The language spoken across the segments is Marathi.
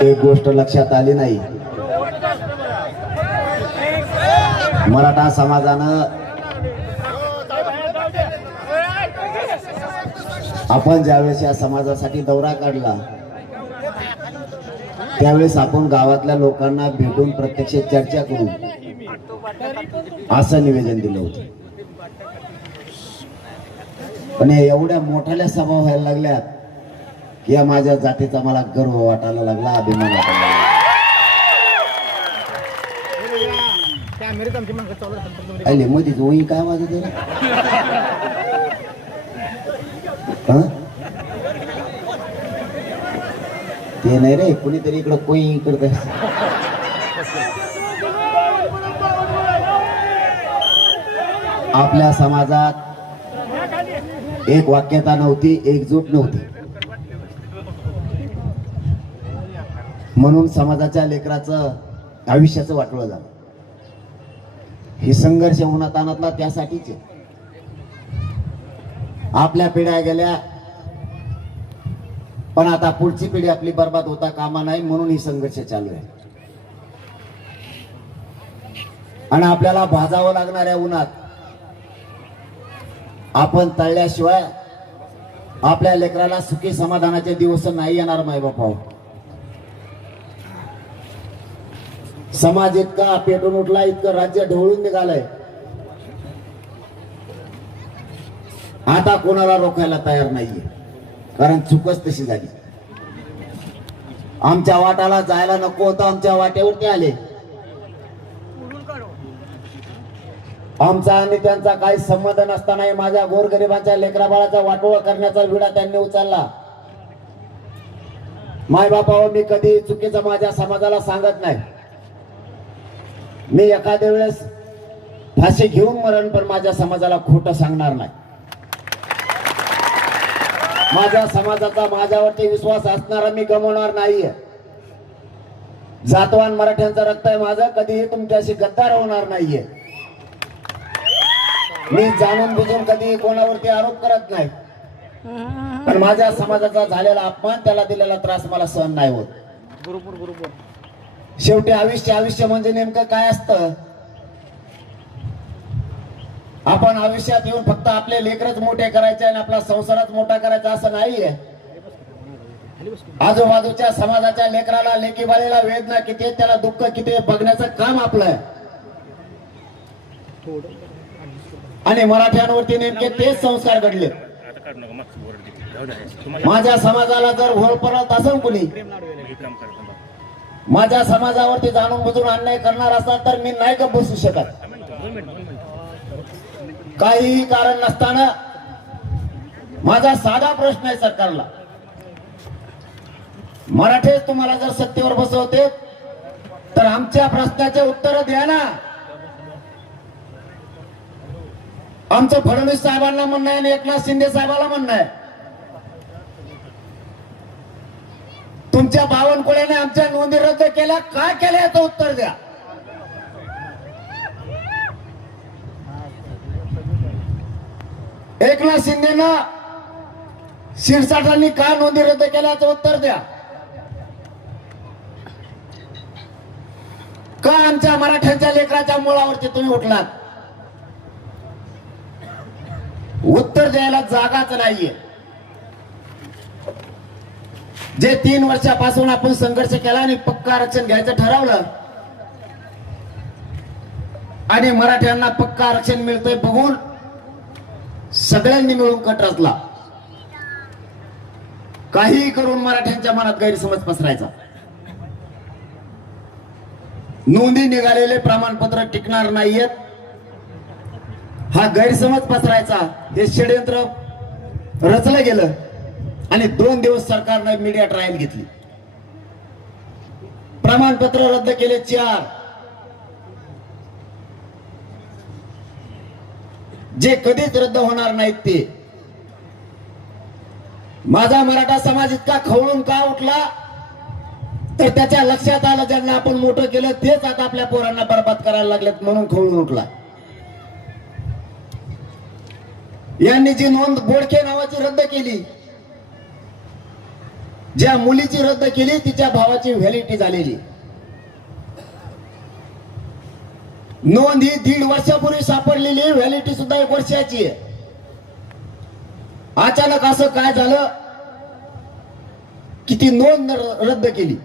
एक गोष्ट लक्षात आली नाही, मराठा समाजानं आपण ज्यावेळेस या समाजासाठी दौरा काढला त्यावेळेस आपण गावातल्या लोकांना भेटून प्रत्यक्ष चर्चा करू असं निवेदन दिलं होतं. पण एवढ्या मोठ्या सभा व्हायला लागल्यात की या माझ्या जातीचा मला गर्व वाटायला लागला, अभिमान वाटायला लागला. अरे मोदी जोई काय वाजत आहे ते नाही रे, कुणीतरी इकडं कोई करत. आपल्या समाजात एक वाक्यता नव्हती, एकजूट नव्हती, म्हणून समाजाच्या लेकराचं आयुष्याचं वाटोळं झालं. ही संघर्ष उन्हातानातला त्यासाठीच आहे. आपल्या पिढ्या गेल्या पण आता पुढची पिढी आपली बर्बाद होता कामा नाही, म्हणून ही संघर्ष चालू आहे. आणि आपल्याला भाजावं लागणाऱ्या उन्हात आपण तळल्याशिवाय आपल्या लेकराला सुखी समाधानाचे दिवस नाही येणार. मायबापाव, समाज इतका पेटून उठला, इतकं राज्य ढवळून निघालंय, आता कोणाला रोखायला तयार नाहीये, कारण चुकच तशी झाली. आमच्या वाटाला जायला नको होतं, आमच्या वाटेवरती आले. आमचा आणि त्यांचा काही संबंध नसताना माझ्या गोरगरिबांच्या लेकरा बाळाचा वाटोळा करण्याचा विडा त्यांनी उचलला. मायबापावर मी कधी चुकीचं माझ्या समाजाला सांगत नाही. मी एखाद्या वेळेस फाशी घेऊन मरण, पण माझ्या समाजाला खोटं सांगणार नाही. माझ्या समाजाचा माझ्यावरती विश्वास असणारा मी गमावणार नाहीये. जातवान मराठ्यांचं रक्त आहे माझं, कधीही तुमच्याशी गद्दार होणार नाहीये. मी जाणून बुजून कधी कोणावरती आरोप करत नाही, पण माझ्या समाजाचा झालेला अपमान, त्याला दिलेला त्रास मला सहन नाही होत. बरोबर. शेवटी आयुष्य म्हणजे नेमकं काय असतं? आपण आयुष्यात येऊन फक्त आपले लेकरच मोठे करायचे आणि आपला संसारच मोठा करायचा असं नाहीये. आजूबाजूच्या समाजाच्या लेकराला, लेकी बाळीला वेदना किती आहे, त्याला दुःख किती आहे बघण्याचं काम आपलं आहे. आणि मराठ्यांवरती नेमके तेच संस्कार घडले. माझ्या समाजाला जर होल परत असेल कुणी, माझ्या समाजावरती जाणून बुजून अन्याय करणार असाल तर मी नाही का बसू शकत. काहीही कारण नसताना माझा साधा प्रश्न आहे सरकारला, मराठेच तुम्हाला जर सत्तेवर बसवते तर आमच्या प्रश्नाचे उत्तर द्या ना. आमचं फडणवीस साहेबांना म्हणणं आहे आणि एकनाथ शिंदे साहेबांना म्हणणं आहे, तुमच्या बावनकुळ्याने आमच्या नोंदी रद्द केल्या, का केल्या याचं उत्तर द्या. एकनाथ शिंदेना शिरसाटांनी का नोंदी रद्द केल्याचं उत्तर द्या. का आमच्या मराठ्यांच्या लेकराच्या मुळावरती तुम्ही उठलात? उत्तर द्यायला जागाच नाहीये. जे 3 वर्षापासून आपण संघर्ष केला आणि पक्का आरक्षण घ्यायचं ठरवलं आणि मराठ्यांना पक्का आरक्षण मिळतंय बघून सगळ्यांनी मिळून कट रचला. काहीही करून मराठ्यांच्या मनात गैरसमज पसरायचा. नोंदी निघालेले प्रमाणपत्र टिकणार नाहीयेत हा गैरसमज पसरायचा, हे षडयंत्र रचलं गेलं. आणि 2 दिवस सरकारने मीडिया ट्रायल घेतली. प्रमाणपत्र रद्द केले 4, जे कधीच रद्द होणार नाहीत ते. माझा मराठा समाज इतका खवळून का उठला तर त्याच्या लक्षात आलं, ज्यांना आपण मोठं केलं तेच आता आपल्या पोरांना बरबाद करायला लागलेत, म्हणून खवळून उठला. यांनी जी नोंद बोडके नावाची रद्द केली, ज्या मुलीची रद्द केली तिच्या भावाची व्हॅलिडिटी झालेली नोंद ही 1.5 वर्षापूर्वी सापडलेली व्हॅलिडिटी सुद्धा 1 वर्षाची आहे. अचानक असं काय झालं की ती नोंद रद्द केली.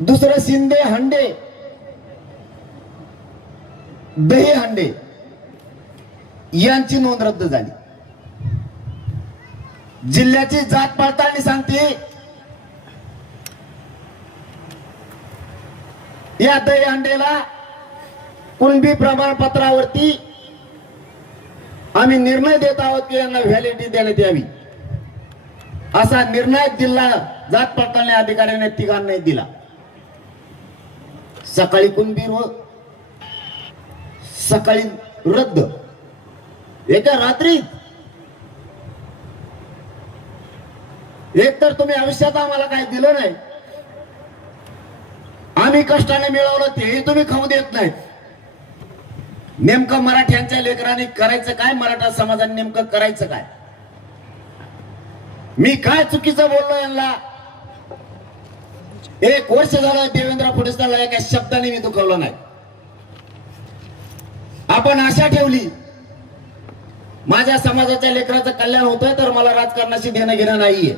दुसरं शिंदे हंडे दही हंडे यांची नोंद रद्द झाली. जिल्ह्याची जात पडताळणी सांगते या दही हंडेला कुणबी प्रमाणपत्रावरती आम्ही निर्णय देत आहोत की यांना व्हॅलिडिटी देण्यात यावी असा निर्णय जिल्हा जात पडताळणी अधिकाऱ्याने तिघांना दिला. सकाळी कुणबी व सकाळी रद्द एका रात्री. एक तर तुम्ही आयुष्यात आम्हाला काही दिलं नाही, आम्ही कष्टाने मिळवलं तेही तुम्ही खाऊ देत नाही. नेमकं मराठ्यांच्या लेकरांनी करायचं काय, मराठा समाजाने नेमकं करायचं काय? मी काय चुकीचं बोललो यांना? 1 वर्ष झालं देवेंद्र फडणवीसला एका शब्दाने मी दुखवलं नाही. आपण आशा ठेवली माझ्या समाजाच्या लेकराचं कल्याण होतंय तर मला राजकारणाशी देणं घेणं नाहीये.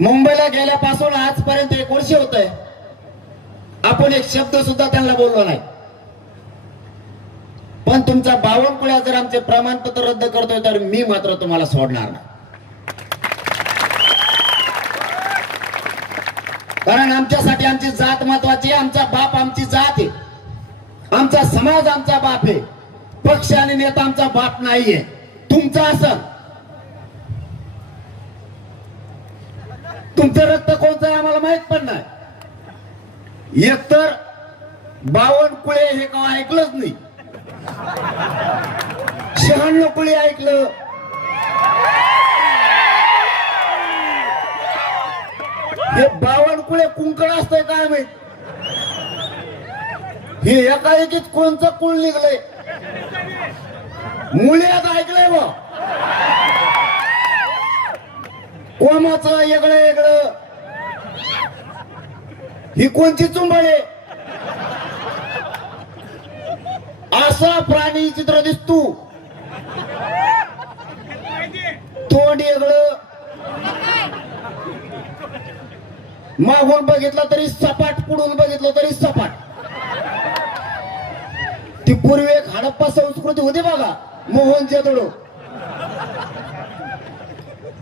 मुंबईला गेल्यापासून आजपर्यंत 1 वर्ष होतंय, आपण एक शब्द सुद्धा त्यांना बोललो नाही. पण तुमचा बावनकुळ्या जर आमचे प्रमाणपत्र रद्द करतोय तर मी मात्र तुम्हाला सोडणार नाही. कारण आमच्यासाठी आमची जात महत्वाची आहे, आमचा बाप आमची जात आहे, आमचा समाज आमचा बाप आहे, पक्ष आणि नेता आमचा बाप नाहीये. तुमचा असं तुमचं रक्त कोणतं आहे आम्हाला माहित पण नाही. एकतर बावनकुळे हे का ऐकलंच नाही, 96 कुळे ऐकलं, हे 52 कुळे कुंकड असतंय काय माहित. हे एकाएकीच कोणचं कुळ निघलंय, मुळ्यात ऐकलंय व कोमाचं वेगळं वेगळं. ही कोणची चुंबळे असा प्राणी चित्र दिसतो, तोंड वेगळं, मागून बघितलं तरी सपाट, पुढून बघितलं तरी सपाट. ती पूर्वी एक हडप्पा संस्कृती होती बघा, मोहनजोदडो,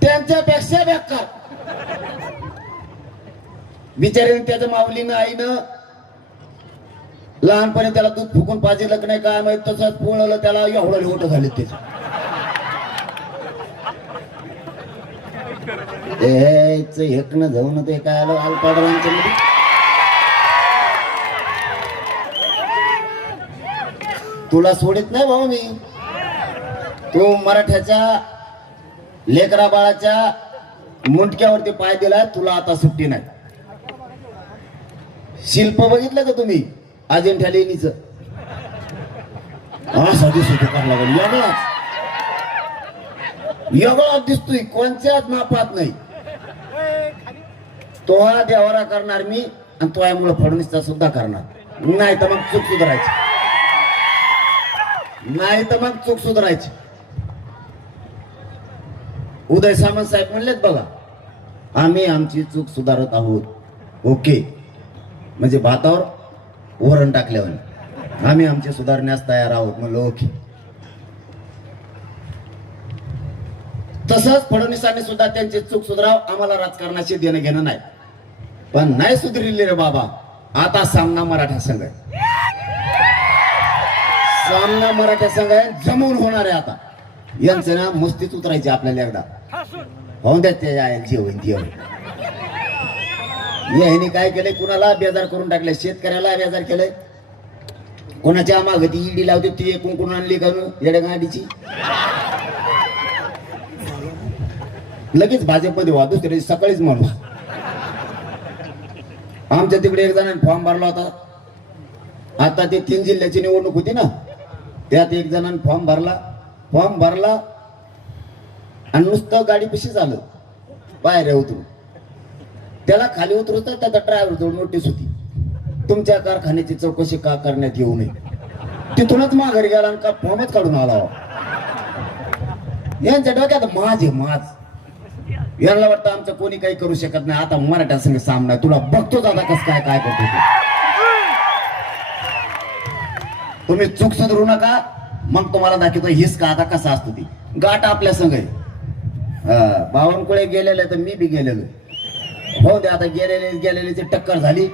त्यांच्यापेक्षा बेकार. बिचारीने त्याच्या माऊलीनं आईनं लहानपणी त्याला दूध फुकून पाजिलं नाही काय माहित, तसंच पोळलं त्याला एवढं मोठं झाले त्याचे. हेकणं जाऊन ते काय आलं आलपाडवांच्या मध्ये. तुला सोडित नाही भाऊ मी, तू मराठ्याच्या लेकरा बाळाच्या मुंडक्यावरती पाय दिलाय, तुला आता सुट्टी नाही. शिल्प बघितलं का तुम्ही अजिंठा लेणीचं? असा दिसतो करायला वेगळाच दिसतोय, कोणत्याच मापात नाही. तो हा देवारा करणार मी आणि तो यामुळे फडणवीसचा सुद्धा करणार. नाही तर मग चूक सुधारायची, नाही तर मग चूक सुधारायची. उदय सामंत साहेब म्हणलेत बघा, आम्ही आमची चूक सुधारत आहोत. ओके, म्हणजे भातावर वरण टाकल्यावर आम्ही आमचे सुधारण्यास तयार आहोत. म्हणलं ओके. तसंच फडणवीसांनी सुद्धा त्यांची चूक सुधाराव, आम्हाला राजकारणाशी देणं घेणं नाही. पण नाही सुधरले रे बाबा. आता सामना मराठा संघ आहे, सामना मराठा संघ आहे, जमून होणार आहे. आता यांचं ना मस्तीच उतरायची आपल्याला एकदा. होऊन द्या ते जेवण जेवण. यांनी काय केलंय, कुणाला बेजार करून टाकलंय, शेतकऱ्याला बेजार केलंय. कोणाच्या मागे ती ईडी लावते, ती एकूण कोण आणली का येड्या गाडीची, लगेच भाजपमध्ये व्हा. दुसऱ्या दिवशी सकाळीच म्हणू. आमच्या तिकडे एक जणांनी फॉर्म भरला होता. आता ते 3 जिल्ह्याची निवडणूक होती ना, त्यात एक जणांनी फॉर्म भरला आणि नुसतं गाडी पिशी झालं बाहेर उतरू. त्याला खाली उतरत त्याचा ड्रायव्हर जवळ नोटीस होती, तुमच्या कारखान्याची चौकशी का करण्यात येऊ नये. तिथूनच माघारी गेला आणि का फॉर्मच काढून आला. यांच्या डोक्यात माझ यांना वाटतं आमचं कोणी काही करू शकत नाही. आता मराठा संघ सामना तुला बघतोच आता कसं काय करतो ते. तुम्ही चूक सुधारू नका, मग तुम्हाला दाखवतो हिसका आता कसा असतो ती. गाठ आपल्या संघ आहे. बावनकुळे गेलेले तर मी बी गेलेलो. हो दे आता गेलेले टक्कर झाली.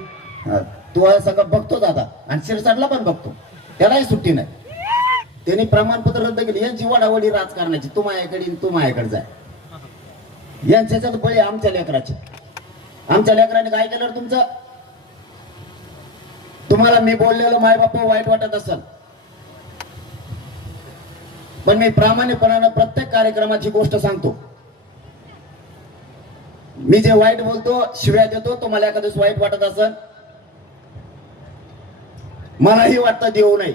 तू सगळं बघतोच आता आणि शिरसाटला पण बघतो, त्यालाही सुट्टी नाही. त्यांनी प्रमाणपत्र रद्द केले. यांची वडावडी राजकारणाची, तू माझ्याकडे तू माझ्याकडे जाय. यांच्यात बळी आमच्या लेकराचे. आमच्या लेकराने काय केलं तुमचं? तुम्हाला मी बोललेलं माय बाप वाईट वाटत असेल, पण मी प्रामाणिकपणानं प्रत्येक कार्यक्रमाची गोष्ट सांगतो. मी जे वाईट बोलतो, शिव्या देतो, तुम्हाला एखाद्या वाईट वाटत असेल, मलाही वाटतं देऊ नये,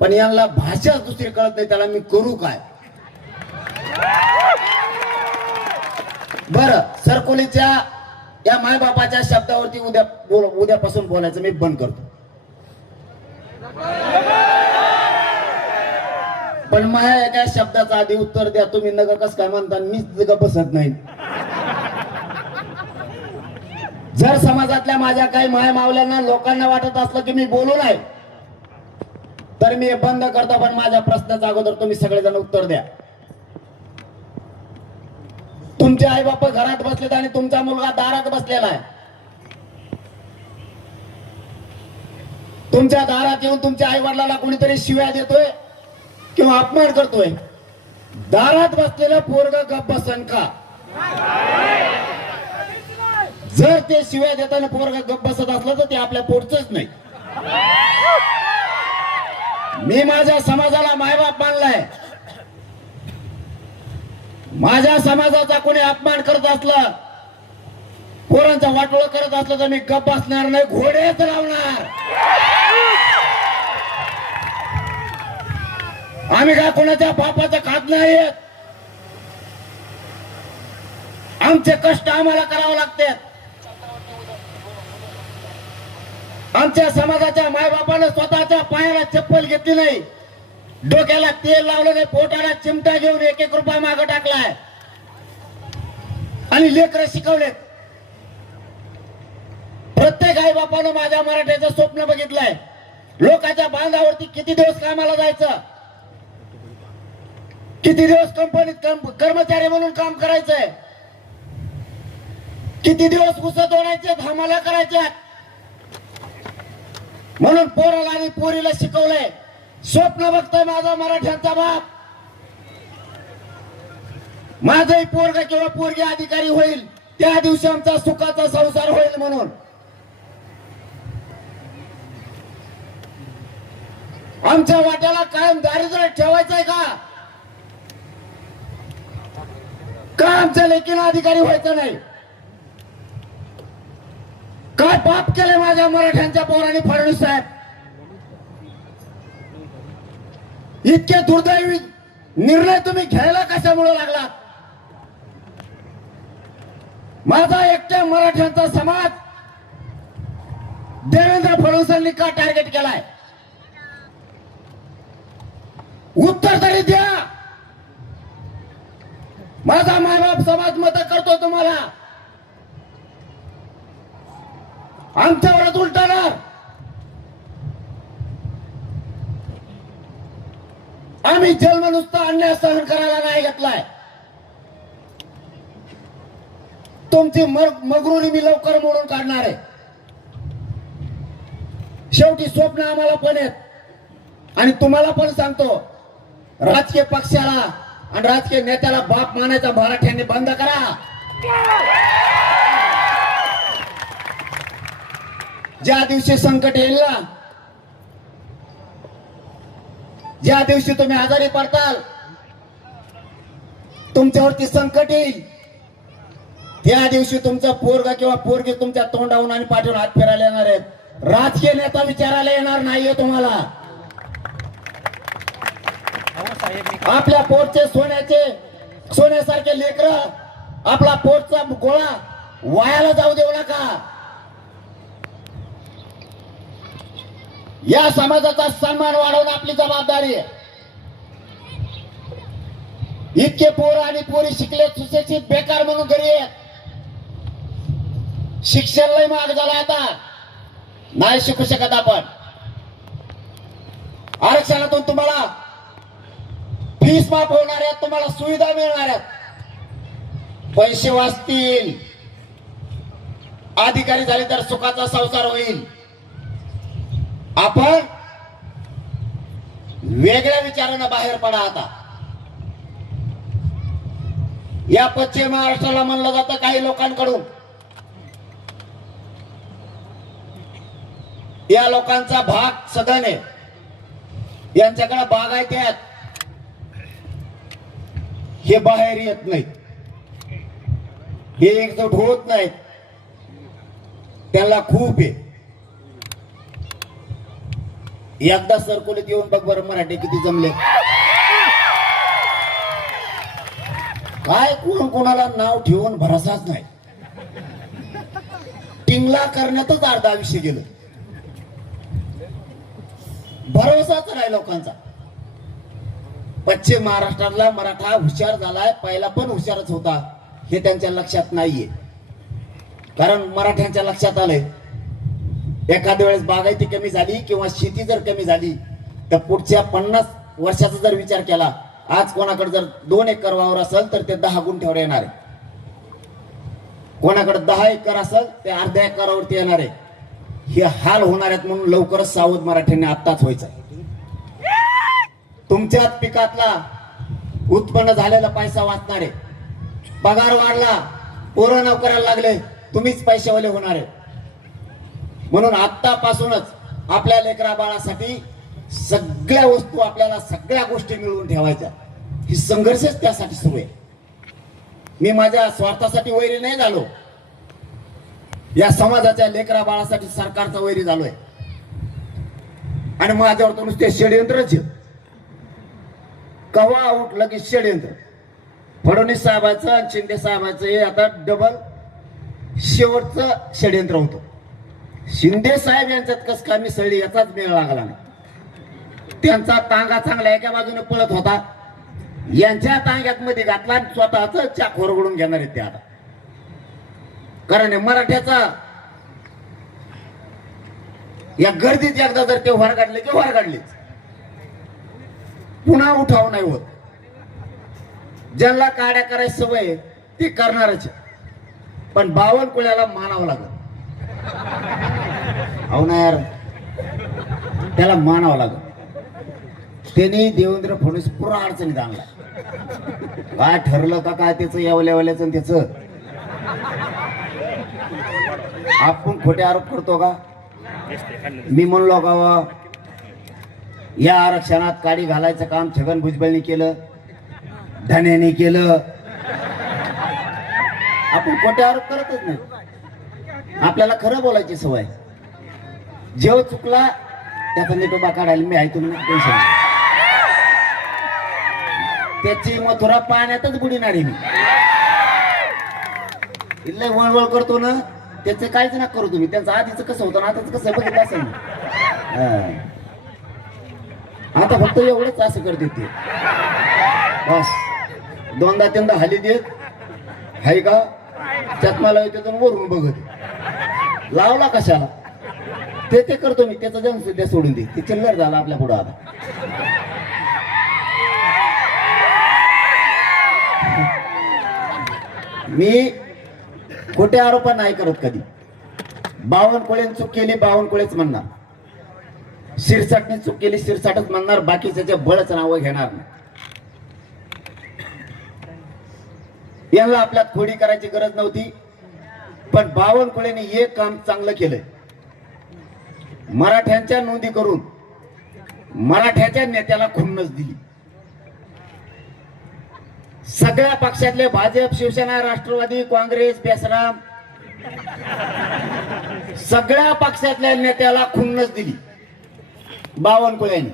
पण यांना भाषाच दुसरी कळत नाही, त्याला मी करू काय? बर, सरकोलीच्या या मायबापाच्या शब्दावरती उद्यापासून बोलायचं मी बंद करतो. पण माझ्या एका शब्दाचा आधी उत्तर द्या. तुम्ही नग कस काय म्हणता, मीच बसत नाही. जर समाजातल्या माझ्या काही माय मावल्यांना लोकांना वाटत असलं की मी बोलू नाही, तर मी हे बंद करतो. पण माझ्या प्रश्नाच्या अगोदर तुम्ही सगळेजण उत्तर द्या. तुमचे आई बाप घरात बसलेत आणि तुमचा मुलगा दारात बसलेला आहे. तुमच्या दारात येऊन तुमच्या आई वडिलांना कोणीतरी शिव्या देतोय किंवा अपमान करतोय. दारात बसलेलं पोरग गप्प बसन का? जर ते शिव्या देताना पोरग गप्प बसत असलं तर ते आपल्या पोटचंच नाही. मी माझ्या समाजाला मायबाप मानलाय. माझ्या समाजाचा कोणी अपमान करत असलं, पोरांचा वाटोळ करत असलं तर मी गप्प बसणार नाही, घोडेच लावणार. आम्ही काय कोणाच्या बापाचं खात नाही. आमचे कष्ट आम्हाला करावे लागतात. आमच्या समाजाच्या मायबापानं स्वतःच्या पायाला चप्पल घेतली नाही, डोक्याला तेल लावलं नाही, पोटाला चिमटा घेऊन 1-1 रुपया मागे टाकलाय आणि लेकरं शिकवलेत. प्रत्येक आई बापानं माझ्या मराठ्याचं स्वप्न बघितलंय. लोकांच्या बांधावरती किती दिवस कामाला जायचं, किती दिवस कंपनीत कर्मचारी म्हणून काम करायचंय, किती दिवस उसत ओढायचे, हमाला करायचे. म्हणून पोराला आणि पोरीला शिकवलंय. स्वप्न बघतोय माझा मराठ्यांचा बाप, माझंही पोरगा किंवा पोरगी अधिकारी होईल, त्या दिवशी आमचा सुखाचा संसार होईल. म्हणून आमच्या वाट्याला कायम दारिद्र्य ठेवायचंय का आमच्या लेकीला अधिकारी व्हायचं नाही? काय पाप केले माझ्या मराठ्यांच्या पोरांनी फडणवीस साहेब? इतके दुर्दैवी निर्णय तुम्ही घ्यायला कशामुळे लागला? माझा एकट्या मराठ्यांचा समाज देवेंद्र फडणवीसांनी का टार्गेट केलाय? उत्तर तरी द्या. माझा मायबाप समाज मत करतो तुम्हाला, आमच्यावरच उलटणार. आम्ही जन्म नुसता अन्याय सहन करायला नाही घेतलाय. तुमची मगरुरी मी लवकर मोडून काढणार आहे. शेवटी स्वप्न आम्हाला पण आहेत आणि तुम्हाला पण सांगतो, राजकीय पक्षाला आणि राजकीय नेत्याला बाप मानायचा मराठ्यांनी बंद करा. ज्या दिवशी संकट येईल ना, ज्या दिवशी तुम्ही आजारी पडताल, तुमच्यावरती संकट येईल, त्या दिवशी तुमचा पोरगा किंवा पोरगी तुमच्या तोंडावून आणि पाठवून हात फिरायला येणार आहेत. राजकीय नेता विचारायला येणार नाहीये तुम्हाला. आपल्या पोटचे सोन्यासारखे लेकर आपला पोटचा गोळा वायाला जाऊ देऊ नका. या समाजाचा सन्मान वाढवणं आपली जबाबदारी आहे. इतके पोर आणि पोरी शिकले सुशिक्षित बेकार म्हणून घरी आहेत. शिक्षण लय महाग झालं आता, नाही शिकू शकत आपण. आरक्षणातून तुम्हाला फीस माफ होणार आहेत, तुम्हाला सुविधा मिळणार आहेत, पैसे वाचतील, अधिकारी झाले तर सुखाचा संसार होईल. आपण वेगळ्या विचारानं बाहेर पडा. आता या पश्चिम महाराष्ट्राला म्हणलं जातं काही लोकांकडून, या लोकांचा भाग सदन आहे, यांच्याकडे बागायत आहेत, हे बाहेर येत नाहीत, हे एकजूट होत नाहीत. त्याला खूप आहे. एकदा सरकोलीत येऊन बघ बरं मराठी किती जमले. काय कोण कोणाला नाव ठेवून भरोसाच नाही. टिंगला करण्यातच अर्धा आयुष्य गेलं. भरोसाच नाही लोकांचा. पश्चिम महाराष्ट्रातला मराठा हुशार झालाय, पहिला पण हुशारच होता, हे त्यांच्या लक्षात नाहीये. कारण मराठ्यांच्या लक्षात आलंय एखाद्या वेळेस बागायती कमी झाली किंवा शेती जर कमी झाली तर पुढच्या 50 वर्षाचा जर विचार केला, आज कोणाकडे जर 2 एकर वावर असेल तर ते 10 गुंठ्यावर येणार आहे, कोणाकडे 10 एकर असेल ते अर्ध्या एकरावरती येणार आहे. हे हाल होणार आहेत म्हणून लवकरच सावध मराठ्यांनी आत्ताच व्हायचं. तुमच्याच पिकातला उत्पन्न झालेला पैसा वाचणार आहे, पगार वाढला, पोरं नोकऱ्याला लागले, तुम्हीच पैशावाले होणार आहे. म्हणून आत्तापासूनच आपल्या लेकरा बाळासाठी सगळ्या वस्तू, आपल्याला सगळ्या गोष्टी मिळवून ठेवायच्या. ही संघर्षच त्यासाठी सुरू आहे. मी माझ्या स्वार्थासाठी वैरी नाही झालो, या समाजाच्या लेकरा बाळासाठी सरकारचा वैरी झालोय. आणि माझ्यावर तर नुसते षडयंत्रच. कवा उठलं की षडयंत्र. फडणवीस साहेबांचं आणि शिंदे साहेबांचं हे आता डबल शेवटचं षडयंत्र होतं. शिंदे साहेब यांच्यात कस का मिसळली याचाच मेळ लागला नाही. त्यांचा तांगा चांगला एका बाजूने पळत होता, यांच्या तांग्यात मध्ये घातला, स्वतःच चाक ओरगडून घेणार आहेत ते आता. कारण मराठ्याचा या गर्दीत एकदा जर ते वर काढले की वर काढलेच, पुन्हा उठाव नाही होत. ज्यांना काड्या करायची सवय ती करणारच, पण बावनकुळ्याला मानावं लागत. हो ना यार, त्याला मानावं लागत. त्यांनी देवेंद्र फडणवीस पुरा अडचणीत आणला. काय ठरलं का काय त्याचं यावल्यावल्याचं त्याचं. आपण खोटे आरोप करतो का? मी म्हणलो का या आरक्षणात काडी घालायचं काम छगन भुजबळनी केलं, धन्याने केलं. आपण खोटे आरोप करतच नाही. आपल्याला खरं बोलायची सवय. जेव चुकला त्याचा नेटोबा काढायला मी आहे, तुम्ही टेन्शन. त्याची मथुरा पाण्यातच बुडीणार आहे मी. इथलं वळवळ करतो ना, त्याचं काहीच ना करू तुम्ही. त्यांचं आधीच कसं होतं ना आताच कसं बघितलं असेल ना. आता फक्त एवढंच असं करते ते, बस. 2दा-3दा हाली देत हाय का चकमाला येते वरून बघत लावला कशाला ते करतो मी. त्याचं जंग सुद्धा सोडून दे, ते चिल्लर झालं आपल्या पुढं आता. मी खोटे आरोप नाही करत कधी. बावनकुळेने चूक केली बावनकुळेच म्हणणार, शिरसाटने चूक केली शिरसाटच म्हणणार, बाकीच्या बळच नावं घेणार नाही. यांना आपल्यात खोडी करायची गरज नव्हती, पण बावनकुळेने एक काम चांगलं केलंय. मराठ्यांच्या नोंदी करून मराठ्याच्या नेत्याला खुन्नस दिली. सगळ्या पक्षातले भाजप, शिवसेना, राष्ट्रवादी, काँग्रेस, बेसराम, सगळ्या पक्षातल्या नेत्याला खुन्नस दिली बावनकुळेने.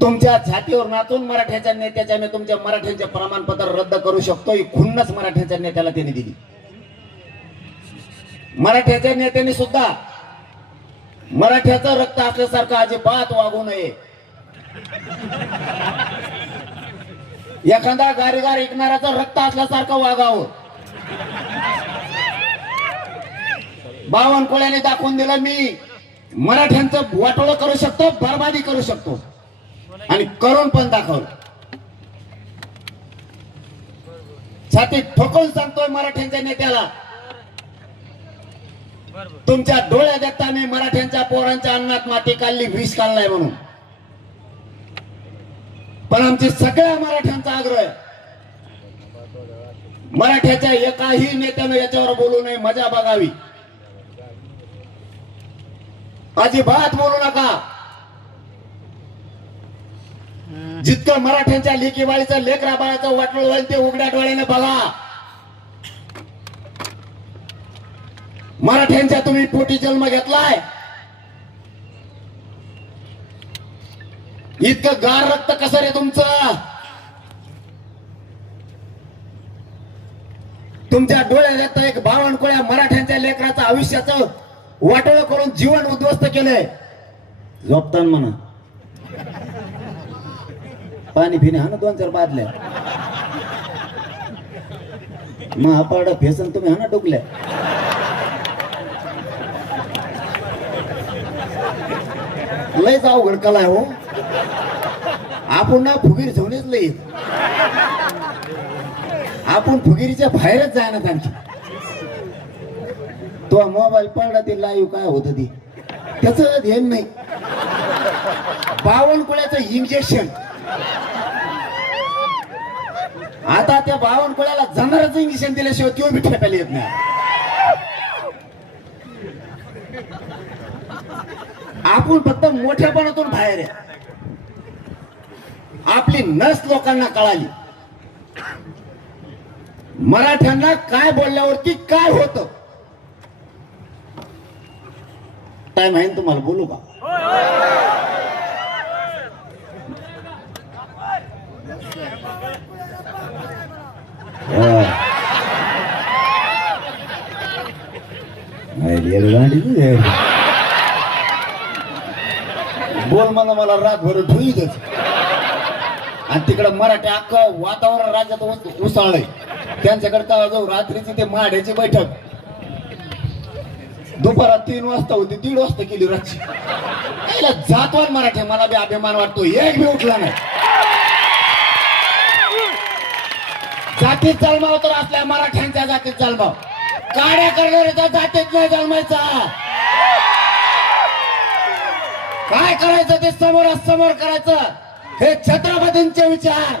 तुमच्या छातीवर नाचून मराठ्याच्या नेत्याच्या मी तुमच्या मराठ्यांचे प्रमाणपत्र रद्द करू शकतो ही खुन्नस मराठ्याच्या नेत्याला त्यांनी दिली. मराठ्याच्या नेत्यांनी सुद्धा मराठ्याचं रक्त असल्यासारखं अजिबात वागू नये. एखादा गारीगार ऐकणाराचं रक्त असल्यासारखं वागावं. बावनकुळ्याने दाखवून दिलं मी मराठ्यांचं वाटोळं करू शकतो, बरबादी करू शकतो आणि करून पण दाखवलं. छातीत ठोकून सांगतोय मराठ्यांच्या नेत्याला, तुमच्या डोळ्यात देखता मी मराठ्यांच्या पोरांच्या अन्नात माती काढली, विष काढलाय म्हणून. पण आमची सगळ्या मराठ्यांचा आग्रह आहे, मराठ्याच्या एकाही नेत्यानं याच्यावर बोलू नये, मजा बघावी. अजिबात बोलू नका. जितकं मराठ्यांच्या लेकीबाळीचं लेकरा बाळाचं वाटोळ होईल ते उघड्या डोळ्याने बघा. मराठ्यांच्या तुम्ही पोटी जन्म घेतलाय, इतकं गार रक्त कसं रे तुमचं? तुमच्या डोळ्यात एक बावनकुळ्या मराठ्यांच्या लेकराचं आयुष्याचं वाटोळं करून जीवन उद्ध्वस्त केलंय. झोपतान म्हणा पाणी फिने हा ना 2-4 बादल्या महापाडा फेसन तुम्ही हा ना डुकल्या. लयच अवघड कला आहे हो. आपण ना फुगीर झोनेच लय, आपण फुगिरीच्या बाहेरच जाय ना त्यांची. तो मोबाईल पडला ते लाईव्ह काय होत ती त्याच ध्यान नाही. बावनकुळ्याचं इंजेक्शन आता त्या बावनकुळ्याला जाणारच इंजेक्शन दिल्याशिवाय तो बी ठेपायला येत नाही. आपण फक्त मोठ्यापणातून बाहेर आहे. आपली नस लोकांना कळाली, मराठ्यांना काय बोलल्यावरती काय होतं. टाइम आहे तुम्हाला बोलू का? बोल मला रातभर ठेवीतच. आणि तिकडं मराठी अख्खं वातावरण राज्यात उसळलंय. त्यांच्याकडे काय जाऊ रात्रीची ते माड्याची बैठक दुपारात 3 वाजता होती, 1:30 वाजता केली रातची. जातवान मराठी मला बी अभिमान वाटतो, एक बी उठला नाही. जातीत जन्माव तर असल्या मराठ्यांच्या जातीत जन्माव, काड्या करणाऱ्याच्या जातीत नाही जन्मायचा. काय करायचं ते समोरासमोर करायचं, हे छत्रपतींचे विचार.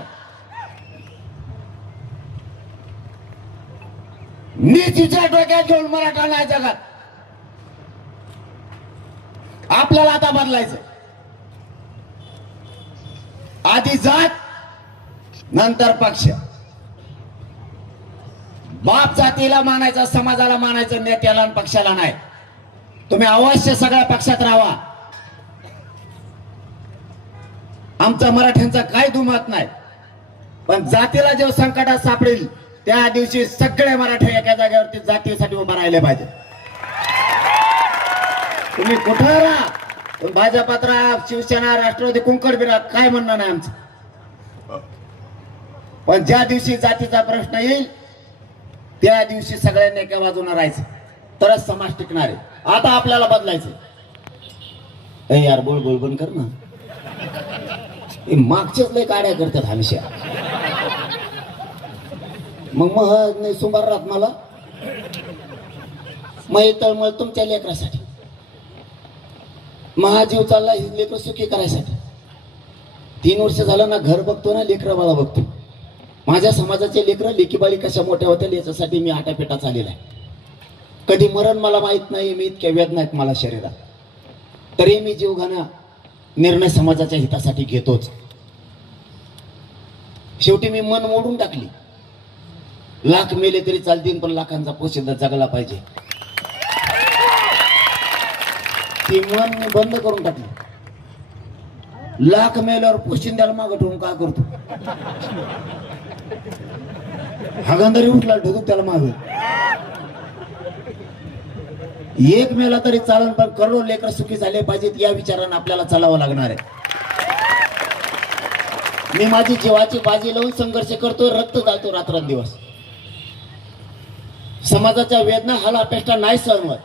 नीतीच्या डोक्यात घेऊन मराठा नाही जगात. आपल्याला आता बदलायचं. आधी जात नंतर पक्ष. बाप जातीला मानायचं, समाजाला मानायचं, नेत्याला आणि पक्षाला नाही. तुम्ही अवश्य सगळ्या पक्षात राहा. आमचा मराठ्यांचा काय दुमत नाही, पण जातीला जेव्हा संकटात सापडेल त्या दिवशी सगळे मराठे एका जागेवरती जातीसाठी उभा राहिले पाहिजे. तुम्ही कुठं राहा, भाजपात राहा, शिवसेना, राष्ट्रवादी, कुंकड बिरा, काय म्हणणं नाही आमचं. पण ज्या दिवशी जातीचा प्रश्न येईल त्या दिवशी सगळ्यांनी एका बाजूने राहायचं, तरच समाज टिकणार आहे. आता आपल्याला बदलायचं. ए यार बोल बोल बंद कर ना. मागचेच लय काड्या करतात हमेशा. मग नाही सुंबार राहत मला. मग तळमळ तुमच्या लेकरासाठी, महाजीव चालला ही लेकर सुखी करायसाठी. 3 वर्ष झालं ना घर बघतो ना लेकरा बाळा बघतो. माझ्या समाजाचे लेकरं लेकीबाळी कशा मोठ्या होत्या याच्यासाठी मी आटापेटा चाललेला आहे. कधी मरण मला माहित नाही, मी इतक्या वेदना आहेत मला शरीरात, तरी मी जीवघाणा निर्णय समाजाच्या हितासाठी घेतोच. शेवटी मी मन मोडून टाकली. लाख मेले तरी चालतील, पण लाखांचा पोशिंदा जगला पाहिजे. ती मन मी बंद करून टाकली. लाख मेल्यावर पोशिंद्याला मागं ठेवून काय करतो? हागंदरी उठला ठेवतो त्याला माग. एक मेला तरी चालन, पण करोडो लेकर सुखी झाले पाहिजेत या विचारानं आपल्याला चालावं लागणार आहे. मी माझी जीवाची बाजी लावून संघर्ष करतो, रक्त जातो रात्रंदिवस. समाजाच्या वेदना हाल अपेक्षा नाही सहन होत.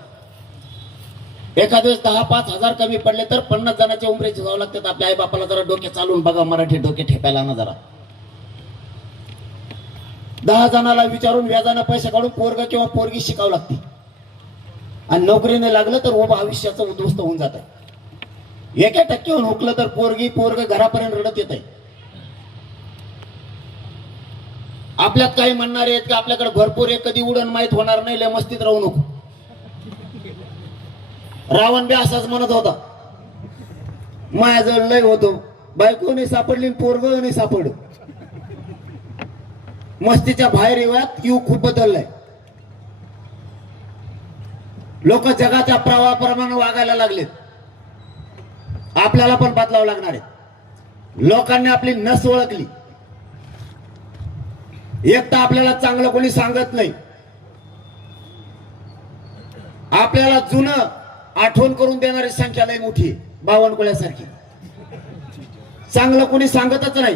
एखाद्या वेळेस 10-5 हजार कमी पडले तर 50 जणांच्या उमरेचे जावं लागतात. आपल्या आई बापाला जरा डोके चालून बघा, मराठी डोके ठेपायला ना जरा. 10 जणाला विचारून व्याजानं पैसे काढून पोरग किंवा पोरगी शिकावं लागते. आणि नोकरीने लागलं तर उभं आयुष्याचं उद्ध्वस्त होऊन जात आहे. 1% हुकलं तर पोरग घरापर्यंत रडत येत आहे. आपल्यात काही म्हणणारे आहेत की आपल्याकडे भरपूर आहे, कधी उडण माहीत होणार नाही, लय मस्तीत राहू नको. रावण बी असाच म्हणत होता, माझ्याजवळ लय होतो, बायको नाही सापडली, पोरग नाही सापड. मस्तीच्या बाहेर येऊयात युग खूप बदललाय. लोक जगाच्या प्रवाहाप्रमाणे वागायला लागलेत. आपल्याला पण बदलावं लागणार आहे. लोकांनी आपली नस ओळखली. एक तर आपल्याला चांगलं कोणी सांगत नाही. आपल्याला जुनं आठवण करून देणारी संख्या लई मोठी, बावनकुळ्यासारखी. चांगलं कोणी सांगतच नाही.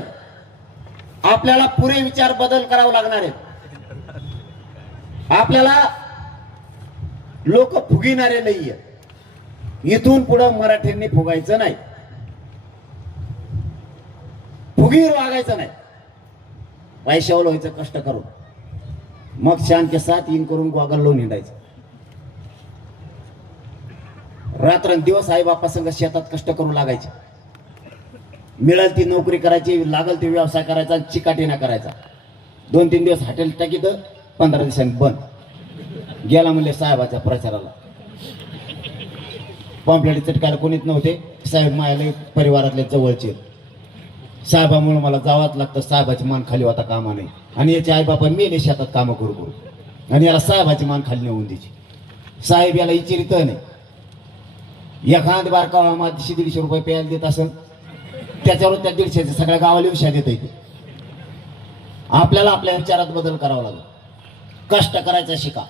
आपल्याला पुरे विचार बदल करावा लागणार आहे. आपल्याला लोक फुगिणारे नाहीये. इथून पुढे मराठ्यांनी फुगायचं नाही, फुगीर वागायचं नाही. पैशावर व्हायचं कष्ट करून, मग शांती साथ इन करून गोगल लावून हिंडायचं. रात्रंदिवस आई बापा संग शेतात कष्ट करू लागायचे. मिळेल ती नोकरी करायची, लागल ते व्यवसाय करायचा, चिकाटीना करायचा. 2-3 दिवस हॉटेल टाकीत, 15 दिवसांनी बंद. गेला म्हणले साहेबाच्या प्रचाराला. पॉम्पलेट चटकायला कोणीच नव्हते. साहेब मायाला परिवारातले जवळचे. साहेबामुळे मला जावंच लागतं. साहेबाची मान खाली होता कामा नाही. आणि याचे आई बापा मेले शेतात कामं करू करू, आणि याला साहेबाची मान खाली नेऊन द्यायची. साहेब याला इचिरित नाही. एखाद बारका 100-150 रुपये प्यायला देत असेल, त्याच्यावर त्या 150चे सगळ्या गावाला विषय देत येते. आपल्याला आपल्या विचारात बदल करावा लागेल. कष्ट करायचा शिका,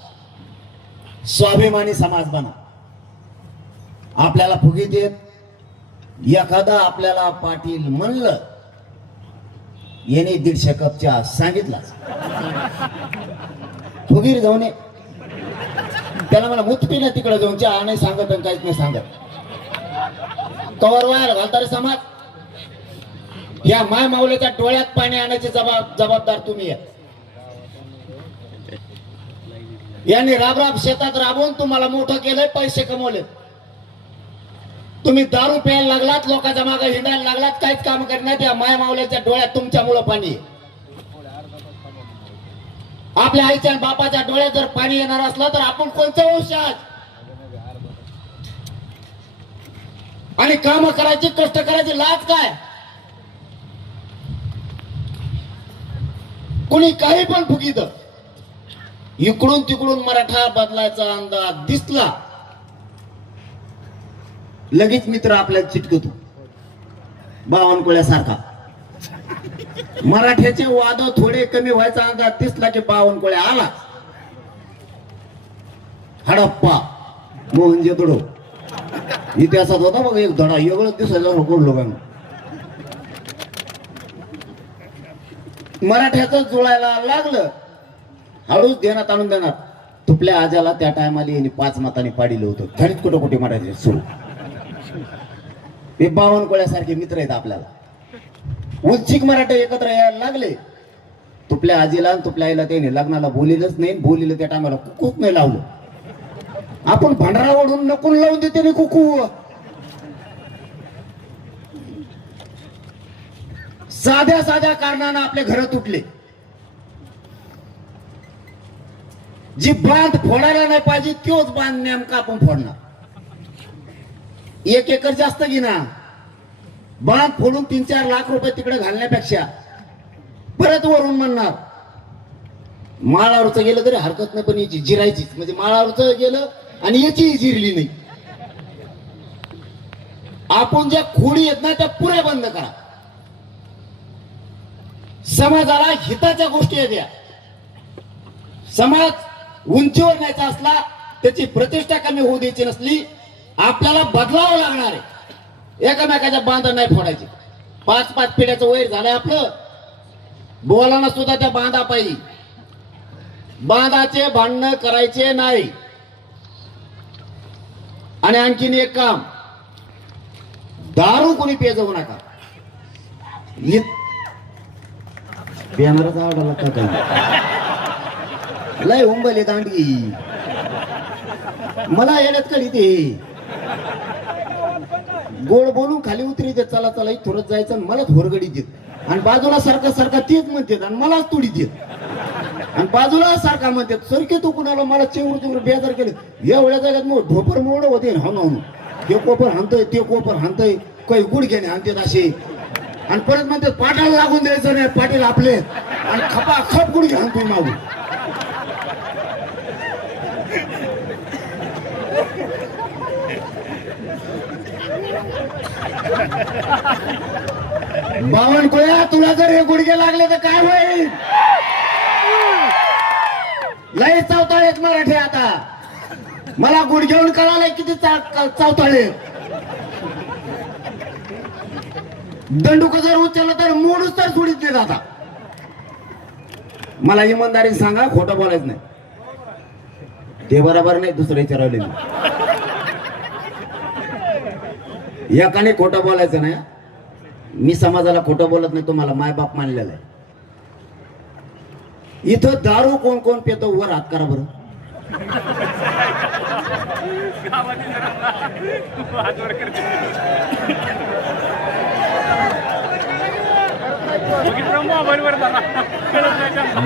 स्वाभिमानी समाज बना. आपल्याला फुगीत येत. एखादा आपल्याला पाटील म्हणलं, याने 150 कप चहा सांगितलाच, फुगीर जाऊन त्याला मला मुतपी ना तिकडे जाऊन चहा नाही सांगत आणि काहीच नाही सांगत. कवर व्हायला घालता रे समाज. या माय माऊलीच्या डोळ्यात पाणी आणायचे जबाबदार तुम्ही आहे. यांनी राब शेतात राबवून तुम्हाला मोठं केलंय, पैसे कमवले. तुम्ही दारू प्यायला लागलात, लोकांच्या मागे हिंडायला लागलात, काहीच काम करण्यात. या माय माऊलीच्या डोळ्यात तुमच्यामुळं पाणी आहे. आपल्या आईच्या बापाच्या डोळ्यात जर पाणी येणार असलं तर आपण कोणत्या वंशात? आणि काम करायची, कष्ट करायची लाज काय? कुणी काही पण फुगित. इकडून तिकडून मराठा बदलायचा अंदाज दिसला, लगेच मित्र आपल्याला चिटकतो. बावनकुळ्यासारखा. मराठ्याचे वाद थोडे कमी व्हायचा अंदाज दिसला की बावनकुळ्या आला. हडप्पा, मोहनजोदडो इतिहासात होता बघ एक धडा, एवढं दिसायला नको लोकांना. मराठ्याचं जुळायला लागलं, हळूच देण्यात आणून देणार. तुपल्या आजाला त्या टायमाला यांनी 5 मतांनी पाडिलं होतं. खरीच कुठं कुठे मराठी सुरू. हे बावनकुळ्यासारखे मित्र आहेत आपल्याला. उच्चिक मराठे एकत्र यायला लागले. तुपल्या आजीला आणि तुपल्या आईला त्याने लग्नाला बोलिलंच नाही. बोलिलं त्या टायमाला कुकूच नाही लावलं. आपण भांडरा ओढून नकून लावून देते नाही कुकू. साध्या साध्या कारणानं आपले घर तुटले. जी बांध फोडायला नाही पाहिजे तोच बांध नेमका आपण फोडणार. 1 एकर जास्त घेना, बांध फोडून 3-4 लाख रुपये तिकडे घालण्यापेक्षा परत वरून म्हणणार माळावरचं गेलं तरी हरकत नाही, पण याची जिरायचीच. म्हणजे माळावरचं गेलं आणि याची जिरली नाही. आपण ज्या खोडी आहेत ना त्या पुऱ्या बंद करा. समाजाला हिताच्या गोष्टी द्या. समाज उंचीवर न्यायचा असला, त्याची प्रतिष्ठा कमी होऊ द्यायची नसली, आपल्याला बदलावं लागणार आहे. एकामेकाच्या बांधा नाही फोडायचे. 5-5 पिढ्याचं वैर झालंय आपलं. बोलाना सुद्धा त्या बांधा पाहिजे. बांधाचे भांडणं करायचे नाही. आणि आणखीन एक काम, दारू कोणी पेजवू नका. पिणाराचा आवडा लागता लय उंबले दांडगी मला येण्यात कधी ते गोड बोलून खाली उतरी देत, चला चला थोडं जायचं आणि मलाच होरगडी देत. आणि बाजूला सारखा सारखा तेच म्हणतात आणि मलाच तुडी देत. आणि बाजूला सारखा म्हणतात सरके तू कुणाला मला चेवढ बेजार केले. एवढ्या जागेत मग ढोपर मोड होते हाणून. हे कोपर हाणतोय, ते कोपर हाणतोय, काही गुडघ्याने हाणतात असे. आणि परत म्हणतात पाटाला लागून द्यायचं नाही, पाटील आपले. आणि खपा खप गुडघे हाणतोय मागून. बावनकुळ्या तुला जर हे गुडघे लागले तर काय होईल? लय चावताळेत मराठी आता. मला गुडघेऊन कळालंय किती चावताळे. दंडुक जर उचललं तर मोडूच तर सोडित नाही आता. मला इमानदारी सांगा, खोटं बोलायचं नाही. ते बरोबर नाही, दुसरे विचारवले. एकाने खोटं बोलायचं नाही. मी समाजाला खोटं बोलत नाही, तुम्हाला मायबाप मानलेला आहे. इथं दारू कोण कोण पितो वर हात करा बरं.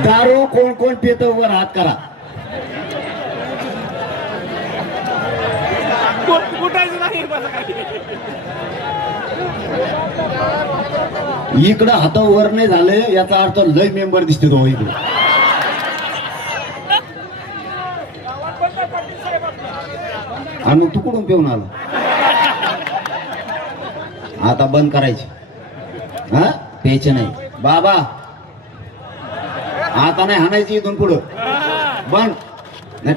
दारू कोण कोण पितो वर हात करा. इकडं हातावर नाही झाले याचा अर्थ लय मेंबर दिसते तो इकडे. आणि तू कुठून पिऊन आला? आता बंद करायचे. हा प्यायचे नाही बाबा. आता नाही हाणायची इथून पुढं. बंद.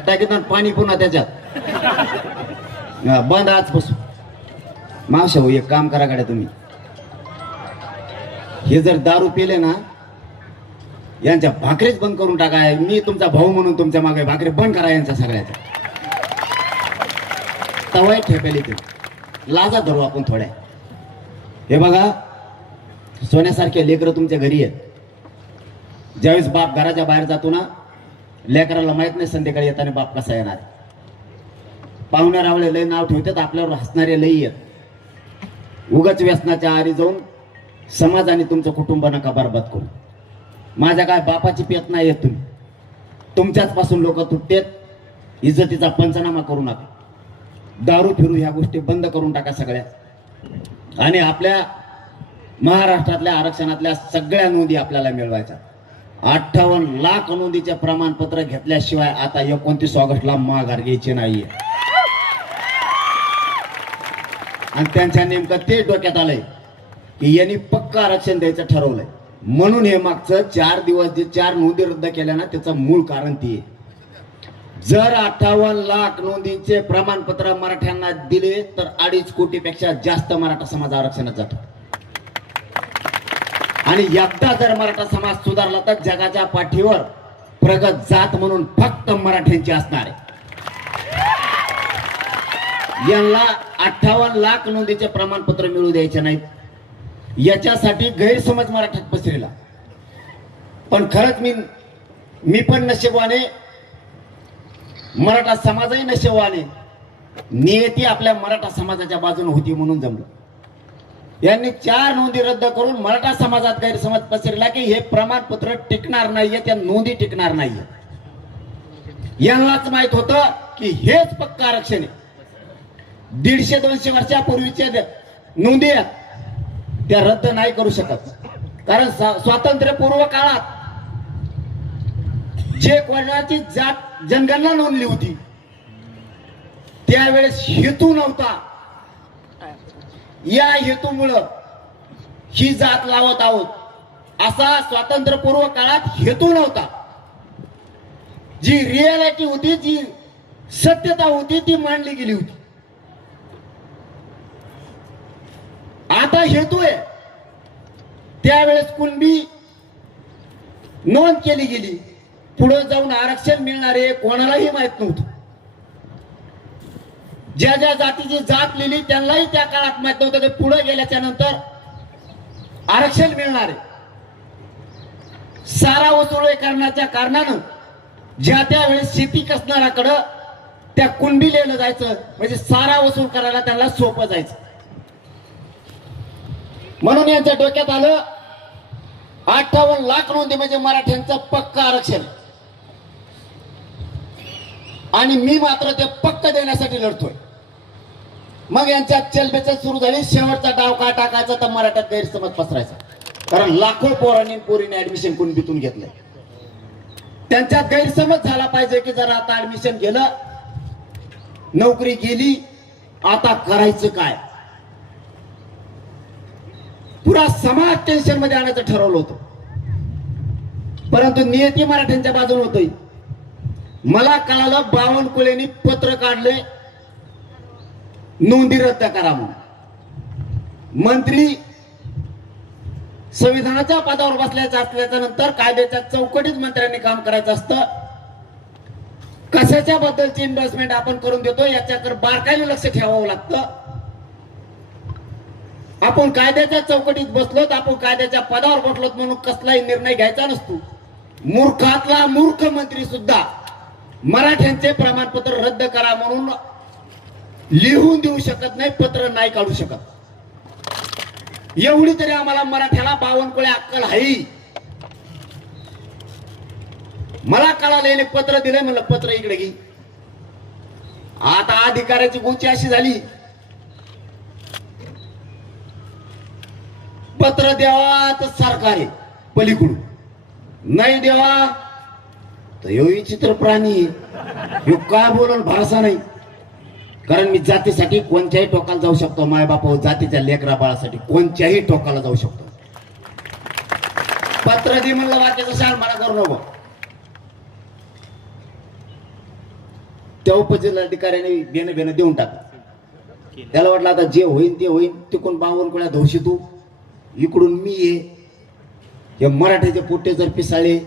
टाकीत पाणी पुन्हा त्याच्यात बंद आजपासून. मावशा हो एक काम करा गाड्या तुम्ही. हे जर दारू पिले ना, यांच्या भाकरीच बंद करून टाका. मी तुमचा भाऊ म्हणून तुमच्या मागे भाकरी बंद करा यांच्या सगळ्याच्या. तवाय ठेपेल इथे लाजा धरू आपण थोड्या. हे बघा सोन्यासारखे लेकरं तुमच्या घरी आहेत. ज्यावेळेस बाप घराच्या बाहेर जातो ना, लेकराला माहित नाही संध्याकाळी येताना बाप कसा येणार. पाहुण्या रावळे लय नाव ठेवतात, आपल्यावर हसणारे लई आहेत. उगाच व्यसनाच्या आरी जाऊन समाज आणि तुमचं कुटुंब नका बरबाद करू. माझ्या काय बापाची पेत नाही येत तुम्ही. तुमच्याच पासून लोक तुटतेत. इज्जतीचा पंचनामा करू नका. दारू फिरू ह्या गोष्टी बंद करून टाका सगळ्या. आणि आपल्या महाराष्ट्रातल्या आरक्षणातल्या सगळ्या नोंदी आपल्याला मिळवायच्या. 58 लाख नोंदीचे प्रमाणपत्र घेतल्याशिवाय आता 29 ऑगस्टला माघार घ्यायची नाहीये. आणि त्यांच्या नेमकं ते डोक्यात आलंय की यांनी पक्का आरक्षण द्यायचं ठरवलंय. म्हणून हे मागचं 4 दिवस जे 4 नोंदी रद्द केल्या ना, त्याचं मूळ कारण ती. जर 58 लाख नोंदींचे प्रमाणपत्र मराठ्यांना दिले तर 2.5 कोटीपेक्षा जास्त मराठा समाज आरक्षणात जातो. आणि एकदा जर मराठा समाज सुधारला तर जगाच्या पाठीवर प्रगत जात म्हणून फक्त मराठ्यांची असणार आहे. यांना 58 लाख नोंदीचे प्रमाणपत्र मिळू द्यायचे नाहीत. याच्यासाठी गैरसमज मराठ्यात पसरला. पण खरंच मी पण नशिबवाने, मराठा समाजही नशिबवाने. नियती आपल्या मराठा समाजाच्या बाजूने होती म्हणून जमलं. यांनी 4 नोंदी रद्द करून मराठा समाजात गैरसमज पसरला की हे प्रमाणपत्र टिकणार नाहीये, त्या नोंदी टिकणार नाहीये. यांनाच माहित होतं की हेच पक्क आरक्षण आहे. 150-200 वर्षापूर्वीच्या नोंदी त्या रद्द नाही करू शकत. कारण स्वातंत्र्यपूर्व काळात जे कोणाची जात जनगणना नोंदली होती त्यावेळेस हेतू नव्हता या हेतूमुळं ही जात लावत आहोत असा स्वातंत्र्यपूर्व काळात हेतू नव्हता. जी रियालिटी होती, जी सत्यता होती ती मांडली गेली होती. आता हेतू आहे त्यावेळेस कुणबी नोंद केली गेली. पुढे जाऊन आरक्षण मिळणारे कोणालाही माहित नव्हतं. ज्या ज्या जातीची जात लिहिली त्यांनाही त्या काळात माहित नव्हतं की पुढे गेल्याच्या नंतर आरक्षण मिळणार आहे. सारा वसूल करण्याच्या कारणानं ज्या त्यावेळेस शेती कसणाऱ्याकडं त्या कुणबीलेलं जायचं, म्हणजे सारा वसूल करायला त्यांना सोपं जायचं. म्हणून यांच्या डोक्यात आलं 58 लाख नोंदी म्हणजे मराठ्यांचं पक्क आरक्षण. आणि मी मात्र ते पक्क देण्यासाठी लढतोय. मग यांच्यात चलबेचल सुरू झाली. शेवटचा डाव का टाकायचा तर मराठ्यात गैरसमज पसरायचा. कारण लाखो पोरांनी पोरीने ऍडमिशन कुणबीतून घेतलंय. त्यांच्यात गैरसमज झाला पाहिजे की जर आता ऍडमिशन गेलं, नोकरी गेली, आता करायचं काय. पुरा समाज टेन्शन मध्ये आणायचं ठरवलं होतं. परंतु नियती मराठ्यांच्या बाजूने होती. मला कळालं बावनकुळेंनी पत्र काढले नोंदी रद्द करा म्हणून. मंत्री संविधानाच्या पदावर बसल्याच्या असल्याच्या नंतर कायद्याच्या चौकटीत मंत्र्यांनी काम करायचं असतं. कशाच्या बद्दलची इन्व्हेस्टमेंट आपण करून देतो याच्याकडे बारकाईने लक्ष ठेवावं लागतं. आपण कायद्याच्या चौकटीत बसलोत, आपण कायद्याच्या पदावर बसलोत म्हणून कसलाही निर्णय घ्यायचा नसतो. मूर्खातला मूर्ख मंत्री सुद्धा मराठ्यांचे प्रमाणपत्र रद्द करा म्हणून लिहून देऊ शकत नाही, पत्र नाही काढू शकत. एवढी तरी आम्हाला मराठ्याला बावनकुळे अक्कल आहे. मला कळाले पत्र दिले, म्हणलं पत्र इकडे घे. आता अधिकाऱ्याची गोची अशी झाली, पत्र द्यावा तर सरकार आहे पलीकडून, नाही द्यावा तर यो विचित्र प्राणी, यो काय बोलून भरोसा नाही. कारण मी जातीसाठी कोणत्याही टोकाला जाऊ शकतो. मायबापा जातीच्या लेकरा बाळासाठी कोणत्याही टोकाला जाऊ शकतो. पत्र दे म्हणलं, वाक्याचं शान मला करू नको. त्या उपजिल्हाधिकाऱ्याने देणं देऊन टाकलं. त्याला वाटलं आता जे होईल ते होईल. तिकडून बावनकुळ्या धौशी तू, इकडून मी ये. हे मराठ्याचे पोटे जर पिसाळे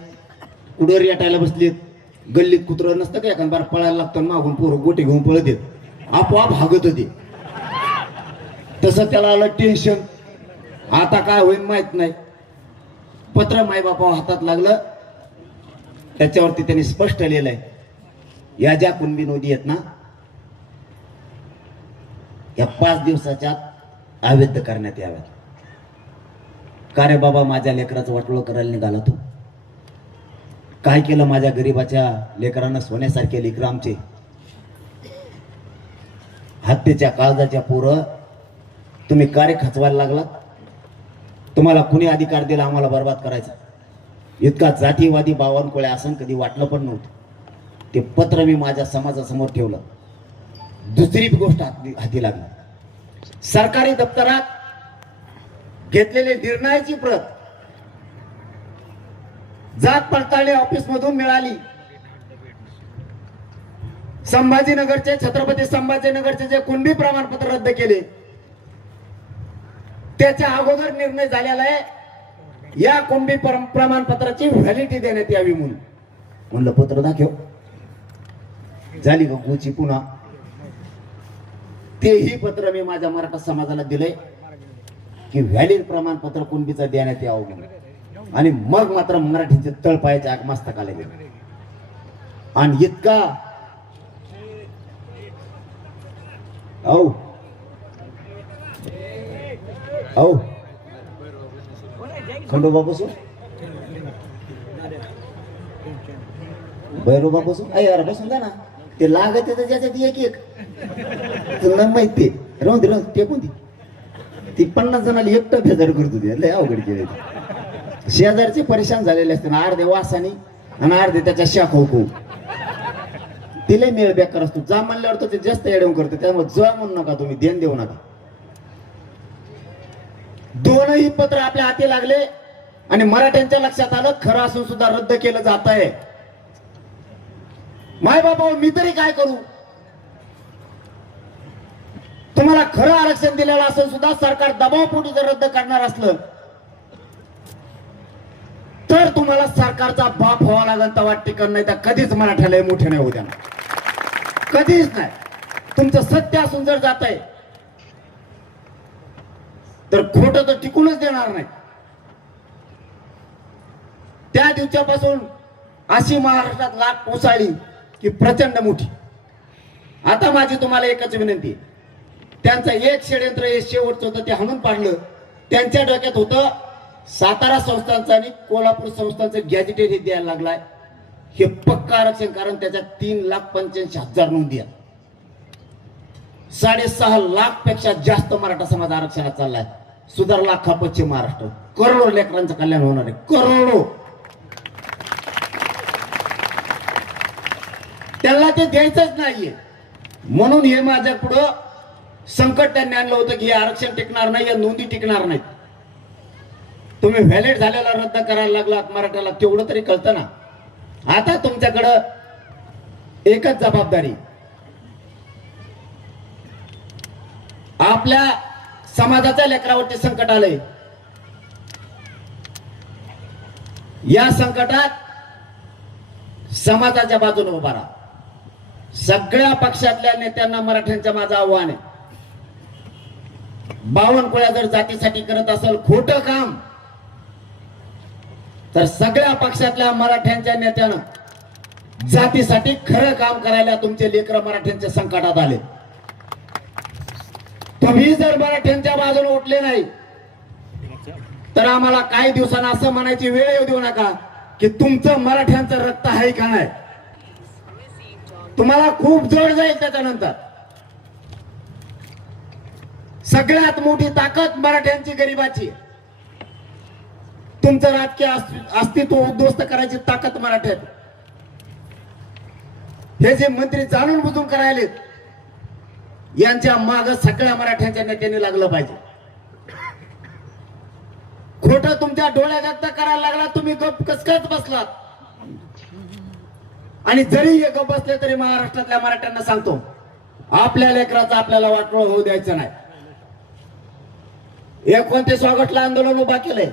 कुठं रेटायला बसलेत, गल्लीत कुत्र नसतं का एखाद बार पळायला लागतं, मागून पोरं गोटे घेऊन पळत येत, आपोआप भागत होते. तसं त्याला आलं टेन्शन. आता काय होईल माहित नाही. पत्र मायबापा हातात लागलं. त्याच्यावरती त्यांनी स्पष्ट लिहिलंय, या ज्या कुणबी नोंदी आहेत ना, या 5 दिवसाच्या अवैध करण्यात याव्यात. का रे बाबा, माझ्या लेकराचं वाटोळं करायला निघाला तू? काय केलं माझ्या गरीबाच्या लेकरांना? सोन्यासारखे लेकर आमचे, हत्येच्या काळजाच्या पोरं तुम्ही कार्य खचवायला लागलात. तुम्हाला कुणी अधिकार दिला आम्हाला बर्बाद करायचा? इतका जातीवादी बावनकुळे असं कधी वाटलं पण नव्हतं. ते पत्र मी माझ्या समाजासमोर ठेवलं. दुसरी गोष्ट हाती लागली, सरकारी दप्तरात घेतलेले निर्णयाची प्रत जात पडताळणी ऑफिस मधून मिळाली. संभाजीनगरचे, छत्रपती संभाजीनगरचे जे कुणबी प्रमाणपत्र रद्द केले त्याच्या अगोदर निर्णय झालेला आहे, या कुणबी प्रमाणपत्राची व्हॅलिडिटी देण्यात यावी म्हणून. म्हणलं पत्र दाखव. झाली ग गोची पुन्हा. तेही पत्र मी माझ्या मराठा समाजाला दिलंय की व्हॅलिड प्रमाणपत्र कुणबीचं देण्यात यावं म्हणून. आणि मग मात्र मराठीचे तळपायाच्या आगमस्तकाला गेले. आणि इतका खंडोबा बसू, भैरोबा बसू, यार बसून द्या ना. ते लागत आहे ज्याच्यात एक एक तुला माहिती राहून दे, टेकून दे. ती 50 जणांना एकटं भेजाड करत होती. लय अवघड केले. शेजारचे परेशान झालेले असते ना, अर्धे वासानी आणि अर्धे त्याच्या शाखो को. तिला मेळ बेकार असतो. जा म्हणल्यावर तो ते जास्त येडवून करतो. त्यामुळे जा म्हणू नका तुम्ही, ध्यान देऊ नका. दोनही पत्र आपल्या हाती लागले आणि मराठ्यांच्या लक्षात आलं खरं असून सुद्धा रद्द केलं जात आहे. माय बाबा मी तरी काय करू? तुम्हाला खरं आरक्षण दिलेलं असून सुद्धा सरकार दबावपोटी जर रद्द करणार असलं तर तुम्हाला सरकारचा बाप व्हावा लागेल. तेव्हा टिकन, नाही तर कधीच मराठ्याला मोठे नाही होऊ देणार, कधीच नाही. तुमचं सत्य असून जर जात आहे तर खोटं तर टिकूनच देणार नाही. त्या दिवसापासून अशी महाराष्ट्रात लाट कोसळली की प्रचंड मोठी. आता माझी तुम्हाला एकच विनंती, त्यांचं एक षडयंत्र हे शेवटचं होतं ते हाणून पाडलं. त्यांच्या डोक्यात होतं सातारा संस्थांचं आणि कोल्हापूर संस्थांचं गॅजेटेड हे द्यायला लागलाय. हे पक्का आरक्षण, कारण त्याच्यात 3,85,000 नोंदी आहेत. 6.5 लाख पेक्षा जास्त मराठा समाज आरक्षणात चाललाय. सुधारला अख्खा पश्चिम महाराष्ट्र. करोडो लेकरांचं कल्याण होणार आहे, करोडो. त्याला ते द्यायचंच नाहीये. म्हणून हे माझ्या पुढं संकट त्यांनी आणलं होतं की हे आरक्षण टिकणार नाही, या नोंदी टिकणार नाहीत. तुम्ही व्हॅलिड झालेला रद्द करायला लागलात मराठ्याला, तेवढं तरी कळतं ना. आता तुमच्याकडं एकच जबाबदारी, आपल्या समाजाच्या लेकरावरती संकट आलंय. या संकटात समाजाच्या बाजूने उभा राहा. सगळ्या पक्षातल्या नेत्यांना मराठ्यांच्या माझं आव्हान आहे, बावनकुळ्या जर जातीसाठी करत असेल खोटं काम तर सगळ्या पक्षातल्या मराठ्यांच्या नेत्यानं जातीसाठी खरं काम करायला तुमचे लेकर मराठ्यांच्या संकटात आले. तुम्ही जर मराठ्यांच्या बाजूने उठले नाही तर आम्हाला काही दिवसांना असं म्हणायची वेळ येऊ देऊ नका की तुमचं मराठ्यांचं रक्त आहे का नाही. तुम्हाला खूप जड जाईल त्याच्यानंतर. सगळ्यात मोठी ताकद मराठ्यांची गरिबाची. तुमचं राजकीय अस्तित्व उद्ध्वस्त करायची ताकद मराठ्यात. हे जे मंत्री जाणून बुजून करायलेत यांच्या माग सगळ्या मराठ्यांच्या नेत्यांनी लागलं पाहिजे. खोटं तुमच्या डोळ्यात व्यक्त करायला लागला, तुम्ही गप कसकच बसलात. आणि जरी हे गप बसले तरी महाराष्ट्रातल्या मराठ्यांना सांगतो, आपल्या लेकराचं आपल्याला वाटोळ होऊ द्यायचं नाही. 29 ऑगस्टला आंदोलन उभा केलंय.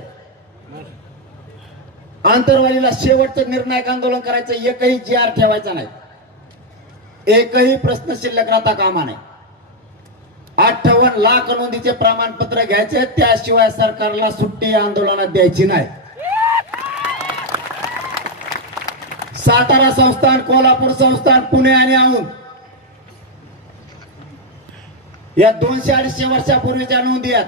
आंतरवालीला शेवटचं निर्णायक आंदोलन करायचं, एकही GR ठेवायचा नाही, एकही प्रश्न शिल्लक राहता कामा नाही. 58 लाख नोंदीचे प्रमाणपत्र घ्यायचे, त्याशिवाय सरकारला सुट्टी आंदोलनात द्यायची नाही. सातारा संस्थान, कोल्हापूर संस्थान, पुणे आणि औंध या 200-250 वर्षापूर्वीच्या नोंदी आहेत.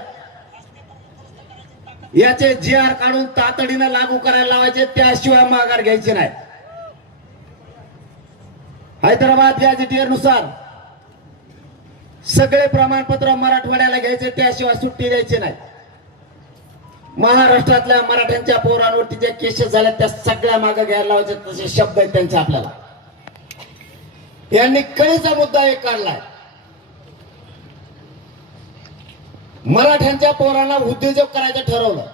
याचे GR काढून तातडीने लागू करायला लावायचे, त्याशिवाय माघार घ्यायची नाही. हैदराबाद गॅझेटियर नुसार सगळे प्रमाणपत्र मराठवाड्याला घ्यायचे, त्याशिवाय सुट्टी द्यायची नाही. महाराष्ट्रातल्या मराठ्यांच्या पोरांवरती जे केसेस झाले त्या सगळ्या मागे घ्यायला लावायचे, तसे शब्द आहेत त्यांचे. आपल्याला यांनी कळीचा मुद्दा एक काढलाय. मराठ्यांच्या पोरांना उद्योजक करायचं ठरवलं.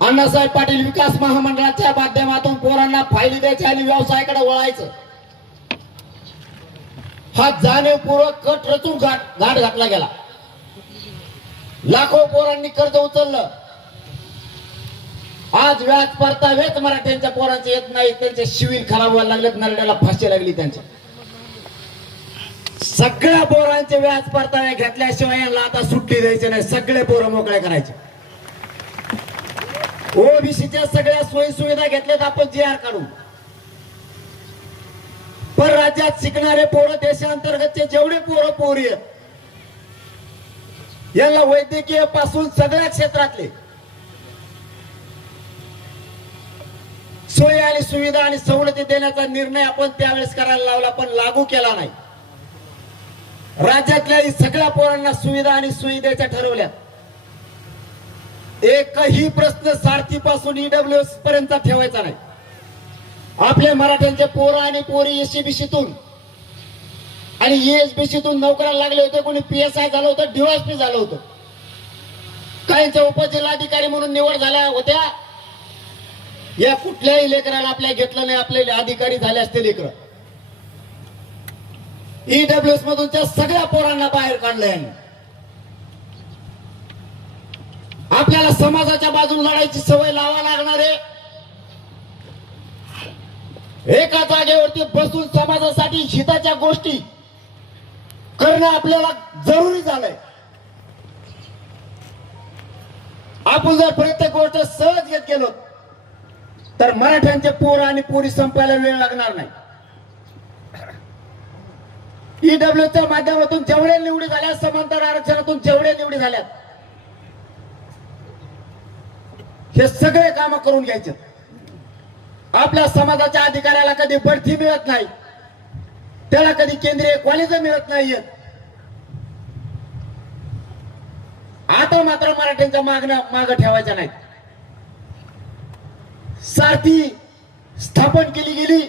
अण्णासाहेब पाटील विकास महामंडळाच्या माध्यमातून पोरांना फायली द्यायची आणि व्यवसायाकडे वळायचं, हा जाणीवपूर्वक कट रचून घाट घातला गेला. लाखो पोरांनी कर्ज उचललं. आज व्याज परतावेच मराठ्यांच्या पोरांचे येत नाही, त्यांचे शिवीर खराब व्हायला लागलेत, नरड्याला फाशी लागली त्यांच्या. सगळ्या पोरांचे व्याज परतावे घेतल्याशिवाय यांना आता सुट्टी द्यायची नाही, सगळे पोरं मोकळे करायचे. ओबीसीच्या सगळ्या सोयी सुविधा घेतल्यात आपण GR काढून. पर राज्यात शिकणारे पोरं, देशांतर्गतचे जेवढे पोरं पोरी आहेत यांना वैद्यकीय पासून सगळ्या क्षेत्रातले सोयी आणि सुविधा आणि सवलती देण्याचा निर्णय आपण त्यावेळेस करायला लावला, पण लागू केला नाही. राज्यातल्या सगळ्या पोरांना सुविधा आणि सोयी द्यायच्या ठरवल्या. एकही प्रश्न सारथीपासून EWS पर्यंत ठेवायचा नाही. आपल्या मराठ्यांचे पोरं आणि पोरी SCBCतून आणि ESBCतून नोकऱ्याला लागले होते. कोणी PSI झालं होतं, DYSP झालं होतं. काहींच्या उपजिल्हाधिकारी म्हणून निवड झाल्या होत्या. या कुठल्याही लेकराला आपल्या घेतलं नाही, आपले अधिकारी झाले असते लेकर. ईडब्ल्यूएस मधून त्या सगळ्या पोरांना बाहेर काढलंय. आपल्याला समाजाच्या बाजूने लढायची सवय लावा लागणार आहे. एका जागेवरती बसून समाजासाठी हिताच्या गोष्टी करणं आपल्याला जरुरी झालंय. आपण जर प्रत्येक गोष्ट सहज घेत गेलो तर मराठ्यांचे पोर आणि पोरी संपायला वेळ लागणार नाही. ईडब्ल्यूच्या माध्यमातून जेवढे निवडी झाल्या, समांतर आरक्षणातून जेवढे निवडी झाल्यात, हे सगळे काम करून घ्यायचे. आपल्या समाजाच्या अधिकाऱ्याला कधी बढती मिळत नाही, त्याला कधी केंद्रीय कॉलेज मिळत नाहीये. आता मात्र मराठ्यांच्या माग ठेवायच्या नाहीत. सारथी स्थापन केली गेली,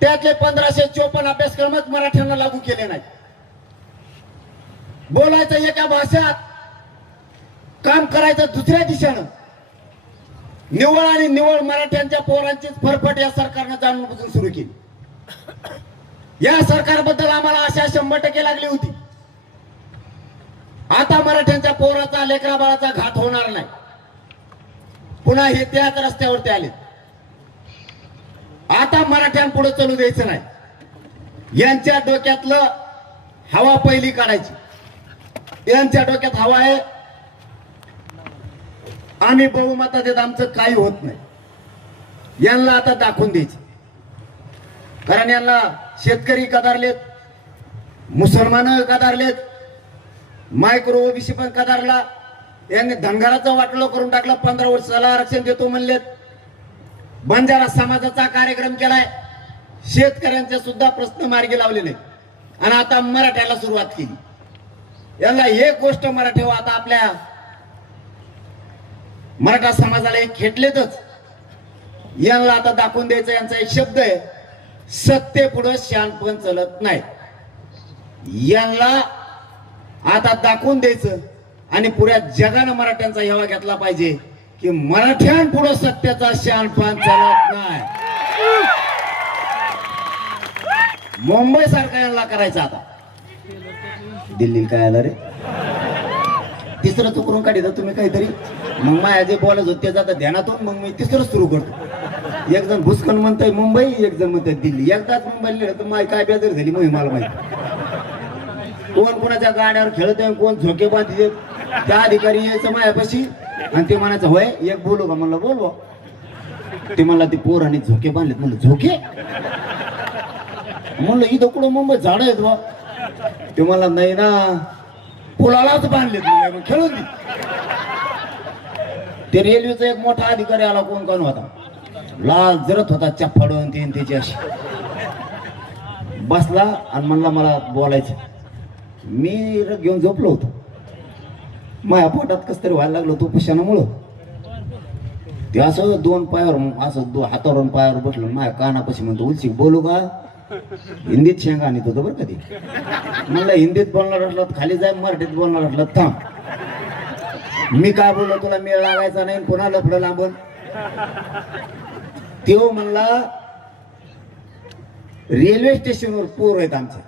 त्यातले 1554 अभ्यासक्रमच मराठ्यांना लागू केले नाहीत. बोलायचं एका भाषेत, काम करायचं दुसऱ्या दिशेनं. निवळ आणि निवळ मराठ्यांच्या पोरांचीच फरफट या सरकारनं जाणून बुजून सुरू केली. या सरकारबद्दल आम्हाला आशा 100% लागली होती. आता मराठ्यांच्या पोराचा, लेकरा बाळाचा घात होणार नाही. पुन्हा हे त्याच रस्त्यावरती आले. आता मराठ्यांपुढे चालू द्यायचं नाही. यांच्या डोक्यातलं हवा पहिली काढायची. यांच्या डोक्यात हवा आहे आम्ही बहुमतात देत, आमचं काही होत नाही. यांना आता दाखवून द्यायचं. कारण यांना शेतकरी कदारलेत, मुसलमान कदारलेत, मायक्रो ओबीसी पण कदारला. यांनी धनगराचं वाटलं करून टाकलं. 15 वर्षाला आरक्षण देतो म्हणलेत. बंजारा समाजाचा कार्यक्रम केलाय. शेतकऱ्यांचे सुद्धा प्रश्न मार्गी लावलेले आणि आता मराठ्याला सुरुवात केली. यांना एक गोष्ट मराठी आता आपल्या मराठा समाजाला एक खेटलेतच. यांना आता दाखवून द्यायचं. यांचा एक शब्द आहे, सत्ते पुढे शहाणपण चलत नाही. यांना आता दाखवून द्यायचं आणि पुऱ्या जगानं मराठ्यांचा हेवा घेतला पाहिजे की मराठ्यांपुढे सत्याचा शहाणपण चालत नाही. मुंबई सारखा यांना करायचा. आता दिल्लीला काय आलं रे, तिसरं चुकरून काढित तुम्ही काहीतरी. मग माझ्या जे बोलत होते जातात ध्यानातून, मग मी तिसरं सुरू करतो. एक जण भुसकन म्हणतोय मुंबई, एक जण म्हणतोय दिल्ली. एकदाच मुंबईला लिहिलं तर माझी काय बेजार झाली मग मला माहिती. कोण कोणाच्या गाड्यावर खेळतोय, कोण झोके बांधते. त्या अधिकारी यायचं मायापाशी आणि ते म्हणायचं होय एक बोलू का. म्हणलं बोलवा. ते म्हणला ते पोर आणि झोके बांधलेत. म्हणलं झोके, म्हणलं इथं कुठं मुंबईत झाड आहेत बा. ते मला नाही ना, पुलालाच बांधलेत. मग खेळून दे. ते रेल्वेचा एक मोठा अधिकारी आला. कोण होता, लाल जरत होता, चप्पाडून तीन त्याची अशी बसला आणि म्हणला मला बोलायचं. मी घेऊन झोपलो होतो. माझ्या पोटात कस तरी व्हायला लागलो तो पुशानामुळं. ते असं दोन पायावर असं हातावरून पायावर बसलं. माझ्या कानापाशी म्हणतो उलशी बोलू का. हिंदीत शेंगा आणत होतं बरं कधी. म्हणलं हिंदीत बोलणार असलं खाली जाय, मराठीत बोलणार असलं थांब. मी काय बोललो तुला मेळ लागायचा नाही, पुन्हा लफडं लांबून. तो म्हणला रेल्वे स्टेशनवर पोर आहेत आमच्या.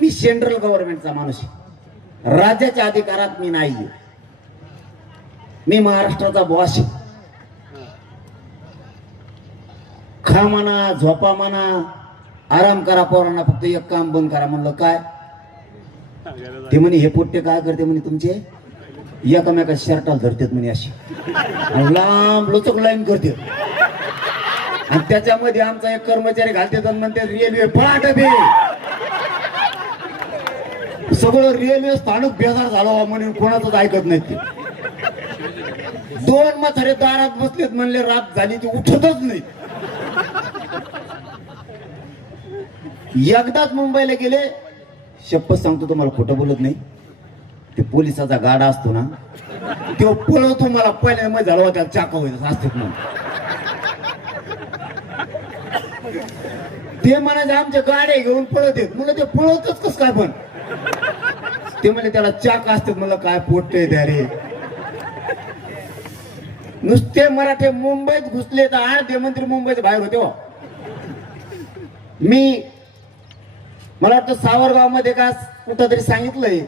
मी सेंट्रल गव्हर्नमेंटचा माणूस आहे, राज्याच्या अधिकारात मी नाहीये. मी महाराष्ट्राचा बॉस आहे. खा म्हणा, झोपा म्हणा, आराम करा, पोरांना फक्त एक काम बंद करा. म्हणलं काय. ते म्हणे हे पोट्टे काय करते म्हणे तुमचे, एकामेका शर्टाला धरतात म्हणे अशी लांब लोचक लाईन करते. आणि त्याच्यामध्ये आमचा एक कर्मचारी घालतात आणि म्हणतात रेल्वे पळा डबे. सगळं रेल्वे स्थानक बेजार झालं म्हणून कोणाचंच ऐकत नाहीत. ते दोन म्हातारे दारात बसलेत, म्हणले रात झाली ती उठतच नाही. एकदाच मुंबईला गेले, शपथ सांगतो तुम्हाला खोटं बोलत नाही. ते पोलिसाचा गाडा असतो ना, तो पळवतो मला पहिल्या मग झाला होता चाकवायचं असतात म्हणून. ते म्हणायचे आमच्या गाड्या घेऊन पळत येत. म्हणलं ते पळवतच कस काय पण. ते म्हणले त्याला चाक असते, मला काय पोटते त्या रे. नुसते मराठे मुंबईत घुसले तर अर्धे मंत्री मुंबईत बाहेर होते. मला वाटतं सावरगाव मध्ये का कुठं तरी सांगितलंय,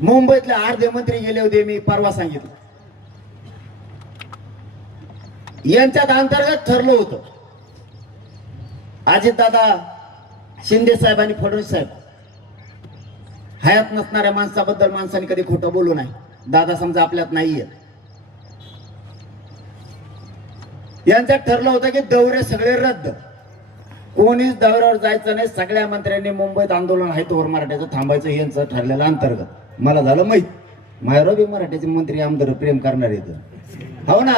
मुंबईतले अर्धे मंत्री गेले होते. मी परवा सांगितलं. यांच्यात अंतर्गत ठरलं होतं, अजितदादा, शिंदे साहेब आणि फडणवीस साहेब, हयात नसणाऱ्या माणसाबद्दल माणसाने कधी खोटं बोलू नाही. दादा समजा आपल्यात नाहीये. यांच्यात ठरलं होतं की दौरे सगळे रद्द, कोणीच दौऱ्यावर जायचं नाही. सगळ्या मंत्र्यांनी मुंबईत आंदोलन आहे तोवर मराठ्याचं थांबायचं, यांचं ठरलेलं अंतर्गत. मला झालं माहित, माझ्यावर मराठ्याचे मंत्री आमदार प्रेम करणार येत हो ना.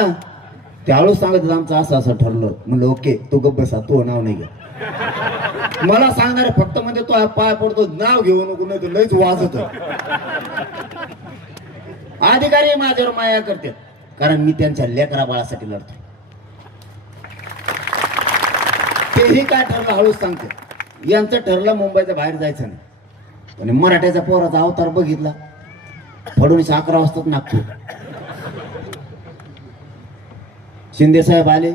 ते हळूच सांगत आमचं असं असं ठरलं. म्हणलं ओके, तू गप्प बसा, तू नाव नाही घे. मला सांगणार फक्त म्हणजे तो पाय पडतो, नाव घेऊ नको नाही तर लयच वाजत. अधिकारी माझ्यावर माया करते, कारण मी त्यांच्या लेकरा बाळासाठी लढतो. तेही काय ठरलं हळूच सांगते. यांचं ठरलं मुंबईच्या बाहेर जायचं नाही. आणि मराठ्याचा पोराचा अवतार बघितला. फडणवीस 11 वाजताच नागपूर. शिंदे साहेब आले,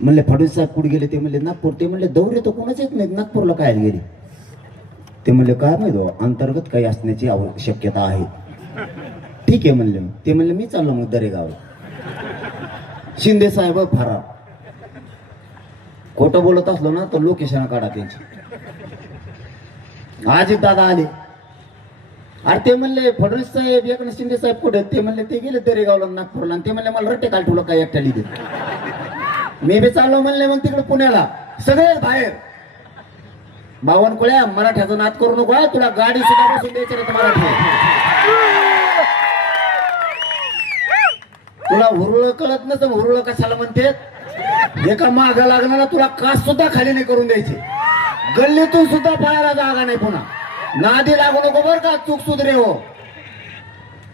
म्हणले फडणवीस साहेब कुठे गेले? ते म्हणले नागपूर. ते म्हणले दौरे तर कोणाच येत नाहीत, नागपूरला काय गेले? ते म्हणले काय माहिती, अंतर्गत काही असण्याची शक्यता आहे. ठीक आहे म्हणले. ते म्हणले मी चाललो मग दरेगाव. शिंदे साहेब फरार. खोटं बोलत असलो ना तर लोकेशन काढा त्यांची. अजित दादा आले. अरे ते म्हणले फडणवीस साहेब, एकनाथ शिंदे साहेब कुठे? ते म्हणले ते गेले दरेगावला नागपूरला. आणि ते म्हणले मला रट्टे काल ठेवलं काय एकट्या लिहिले. मी बी चाललो म्हणले मग तिकडे पुण्याला. सगळे बाहेर. बावनकुळ्या, मराठ्याचा नाद करू नको, तुला गाडी सुद्धा बसून द्यायची रे मराठी. तुला हुरळ कळत नसतं, हुरळ कशाला म्हणते? एका माग लागणारा तुला कास सुद्धा खाली नाही करून द्यायची. गल्लीतून सुद्धा पळायला जागा नाही. पुन्हा नादी लागू नको बर का, चूक सुधरे हो.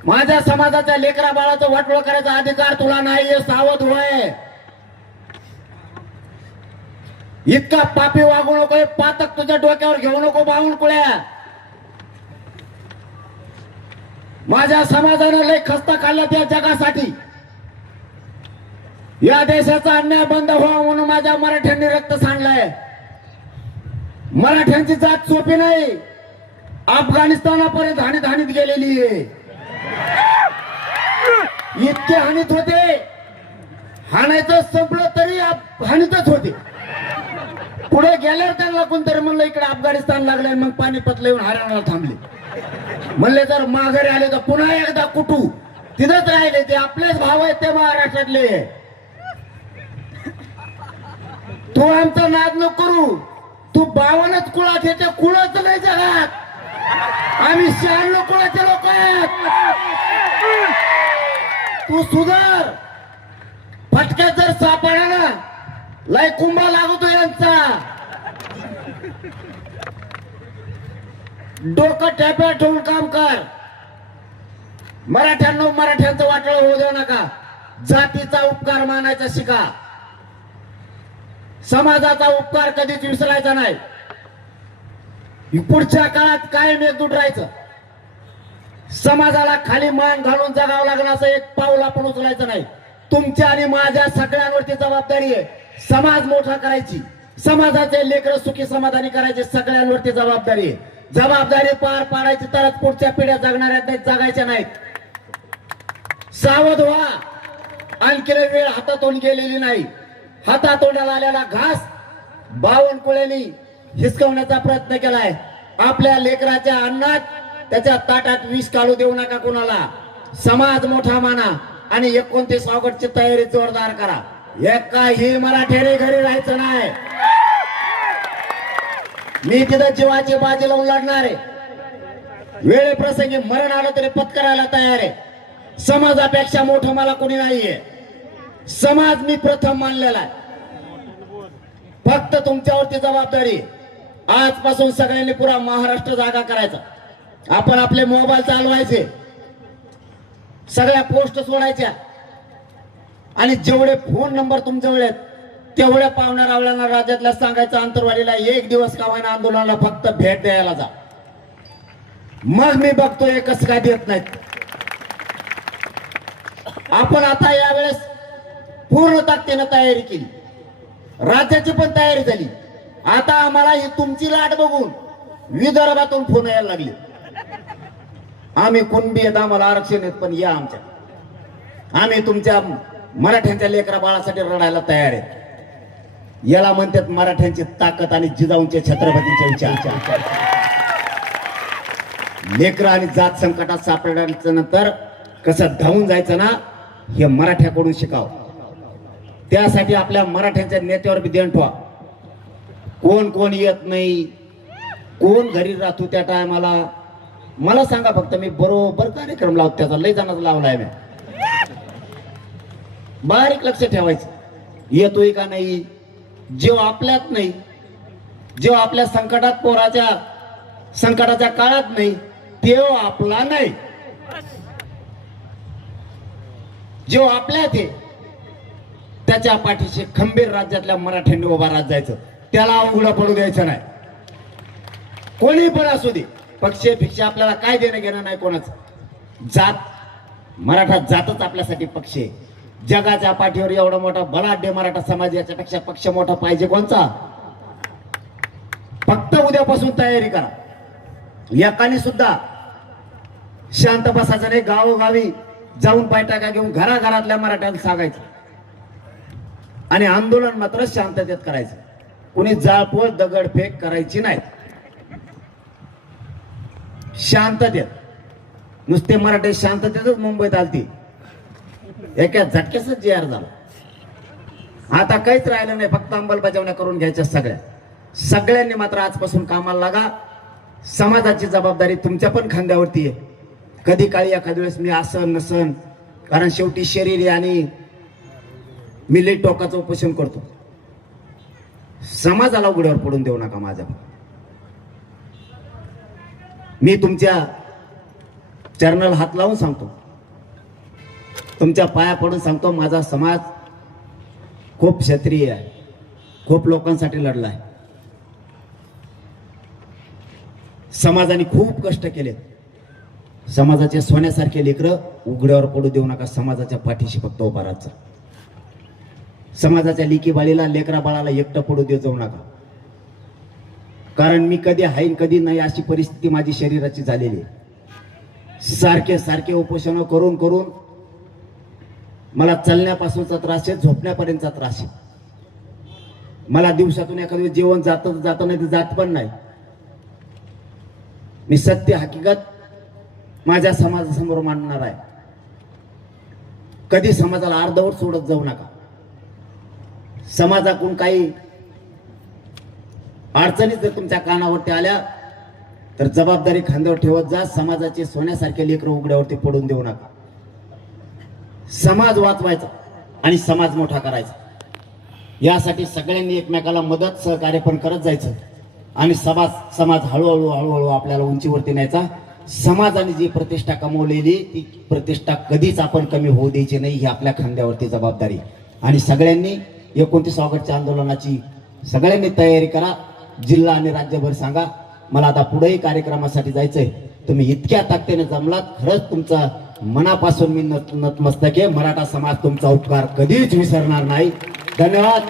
माझ्या समाजाच्या लेकरा बाळाचं वाटोळ करायचा अधिकार तुला नाहीये, सावध होय. इतका पापी वागू नको, पातक तुझ्या डोक्यावर घेऊ नको बावनकुळ्या. माझ्या समाजानं लय खस्ता खाल्ला त्या जगासाठी. या देशाचा अन्याय बंद व्हावा म्हणून माझ्या मराठ्यांनी रक्त सांडलंय. मराठ्यांची जात सोपी नाही. अफगाणिस्तानापर्यंत हानीत हानीत गेलेली आहे. इतके हानीत होते, हाणायचं संपलं तरी हानीतच होते. पुढे गेल्यावर त्यांना कोणतरी म्हणलं इकडे अफगाणिस्तान लागले, मग पानिपतला येऊन हरियाणाला थांबले. म्हणले जर माघारी आले तर पुन्हा एकदा कुटू. तिथंच राहिले. ते आपलेच भाव आहेत ते महाराष्ट्रातले. तू आमचा नाद न करू. तू 52 कुळात येते, कुळाच नाही जगात. आम्ही 96 कुळाचे लोक आहेत. तू सुधार. फटक्यात जर सापडा ना, लय कुंभा लागतो यांचा. डोकं टॅप्या ठेवून काम कर. मराठ्यांचं वाटळ होऊ देऊ नका. जातीचा उपकार मानायचा शिका. समाजाचा उपकार कधीच विसरायचा नाही. पुढच्या काळात कायम एकजूट राहायचं. समाजाला खाली मान घालून जगावं लागणार असं एक पाऊल आपण उचलायचं नाही. तुमच्या आणि माझ्या सगळ्यांवरती जबाबदारी आहे. समाज मोठा करायची, समाजाचे लेकरं सुखी समाधानी करायचे, सगळ्यांवरती जबाबदारी आहे. जबाबदारी पार पाडायची तरच पुढच्या पिढ्या जगणाऱ्या नाहीत, जगायच्या नाहीत. सावध व्हा. आणखी वेळ हातातून गेलेली नाही. हातातोंडाला आलेला घास बावनकुळ्यांनी हिसकवण्याचा प्रयत्न केलाय. आपल्या लेकराच्या अन्नात, त्याच्या ताटात विष काढू देऊ नका कुणाला. समाज मोठा माना आणि 29 ऑगस्टची तयारी जोरदार करा. एकाही मराठ्याने घरी राहायचं नाही. मी तिथं जीवाची बाजी लावून लढणार आहे. वेळेप्रसंगी मरण आलं तरी पत्करायला तयार आहे. समाजापेक्षा मोठं मला कोणी नाहीये. समाज मी प्रथम मानलेला आहे. फक्त तुमच्यावरती जबाबदारी. आजपासून सगळ्यांनी पुरा महाराष्ट्र जागा करायचा. आपण आपले मोबाईल चालवायचे, सगळ्या पोस्ट सोडायच्या आणि जेवढे फोन नंबर तुमच्याकडे आहेत तेवढ्या पाहुण्या रावळ्यांना राज्यातल्या सांगायचं अंतरवाडीला एक दिवस का होईना आंदोलनाला फक्त भेट द्यायला जा. मग मी बघतोय कसं काय देत नाहीत. आपण आता यावेळेस पूर्ण ताकदीनं तयारी केली, राज्याची पण तयारी झाली. आता आम्हाला ही तुमची लाट बघून विदर्भातून फोन यायला लागले. आम्ही कुणबी आहेत, आम्हाला आरक्षण आहेत, पण या आमच्या, आम्ही तुमच्या मराठ्यांच्या लेकरा बाळासाठी रडायला तयार आहेत. याला म्हणतात मराठ्यांची ताकद आणि जिजाऊंच्या छत्रपतींच्या विचार. लेकरं आणि जात संकटात सापडल्याच्या नंतर कसं धावून जायचं ना, हे मराठ्याकडून शिकावं. त्यासाठी आपल्या मराठ्यांच्या नेत्यावर बी ध्यान ठेवा. कोण कोण येत नाही, कोण घरी राहतो त्या टायमाला मला सांगा फक्त, मी बरोबर कार्यक्रम लावतो. त्याचा लय जणांचा लावलाय मी. बारीक लक्ष ठेवायचं, येतोय का नाही. जेव्हा आपल्यात नाही, जेव्हा आपल्या संकटात पोराच्या संकटाच्या काळात नाही, तेव्हा आपला नाही. जेव्हा आपल्यात आहे त्याच्या पाठीशी खंबीर राज्यातल्या मराठ्यांनी उभा राहत जायचं. त्याला उघडं पडू द्यायचं नाही. कोणी पण असू दे, पक्ष भिक्षा आपल्याला काय देणं घेणं नाही कोणाचं. जात, मराठा जातच आपल्यासाठी पक्ष आहे. जगाच्या पाठीवर एवढा मोठा बलाढ्य मराठा समाज, याच्यापेक्षा पक्ष मोठा पाहिजे कोणचा. फक्त उद्यापासून तयारी करा. एकाने सुद्धा शांत बसायचं नाही. गावोगावी जाऊन पायटाका घेऊन घराघरातल्या मराठ्यांना सांगायचं आणि आंदोलन मात्र शांततेत करायचं. कुणी जाळपोळ दगडफेक करायची नाही. शांततेत, नुसते मराठी शांततेतच मुंबईत आलती. एका झटक्याच जे आर झाला. आता काहीच राहिलं नाही, फक्त अंमलबजावण्या करून घ्यायच्या सगळ्यांनी मात्र आजपासून कामाला लागा. समाजाची जबाबदारी तुमच्या पण खांद्यावरती आहे. कधी काळी एखाद्या वेळेस मी आसन नसन, कारण शेवटी शरीर आहे आणि मी लई टोकाचं उपोषण करतो. समाजाला उघड्यावर पडून देऊ नका माझ्या. मी तुमच्या चरणाला हात लावून सांगतो, तुमच्या पाया पडून सांगतो, माझा समाज खूप क्षत्रिय आहे, खूप लोकांसाठी लढला आहे. समाजाने खूप कष्ट केले. समाजाचे सोन्यासारखे लेकरं उघड्यावर पडू देऊ नका. समाजाच्या पाठीशी फक्त उभा राहायचं. समाजाच्या लिकी बाळीला, लेकरा बाळाला एकटं पडू देऊ जाऊ नका. कारण मी कधी हाईन कधी नाही अशी परिस्थिती माझी शरीराची झालेली आहे. सारखे सारखे उपोषण करून करून मला चालण्यापासूनचा त्रास आहे, झोपण्यापर्यंतचा त्रास आहे. मला दिवसातून एखाद्या वेळेस जेवण जात नाही तर जात पण नाही. मी सत्य हकीकत माझ्या समाजासमोर मांडणार आहे. कधी समाजाला अर्धवट सोडत जाऊ नका. समाजाकडून काही अडचणी जर तुमच्या कानावरती आल्या तर जबाबदारी खांद्यावर ठेवत जा. समाजाचे सोन्यासारखे लेकरं उघड्यावरती पडून देऊ नका. समाज वाचवायचा आणि समाज मोठा करायचा. यासाठी सगळ्यांनी एकमेकाला मदत सहकार्य पण करत जायचं आणि समाज हळूहळू आपल्याला उंचीवरती न्यायचा. समाजाने जी प्रतिष्ठा कमवलेली ती प्रतिष्ठा कधीच आपण कमी होऊ द्यायची नाही. ही आपल्या खांद्यावरती जबाबदारी. आणि सगळ्यांनी 29 ऑगस्टच्या आंदोलनाची सगळ्यांनी तयारी करा. जिल्हा आणि राज्यभर सांगा मला आता पुढेही कार्यक्रमासाठी जायचंय. तुम्ही इतक्या ताकदीने जमलात, खरंच तुमचा मनापासून मी नतमस्तक आहे. मराठा समाज तुमचा उपकार कधीच विसरणार नाही. धन्यवाद.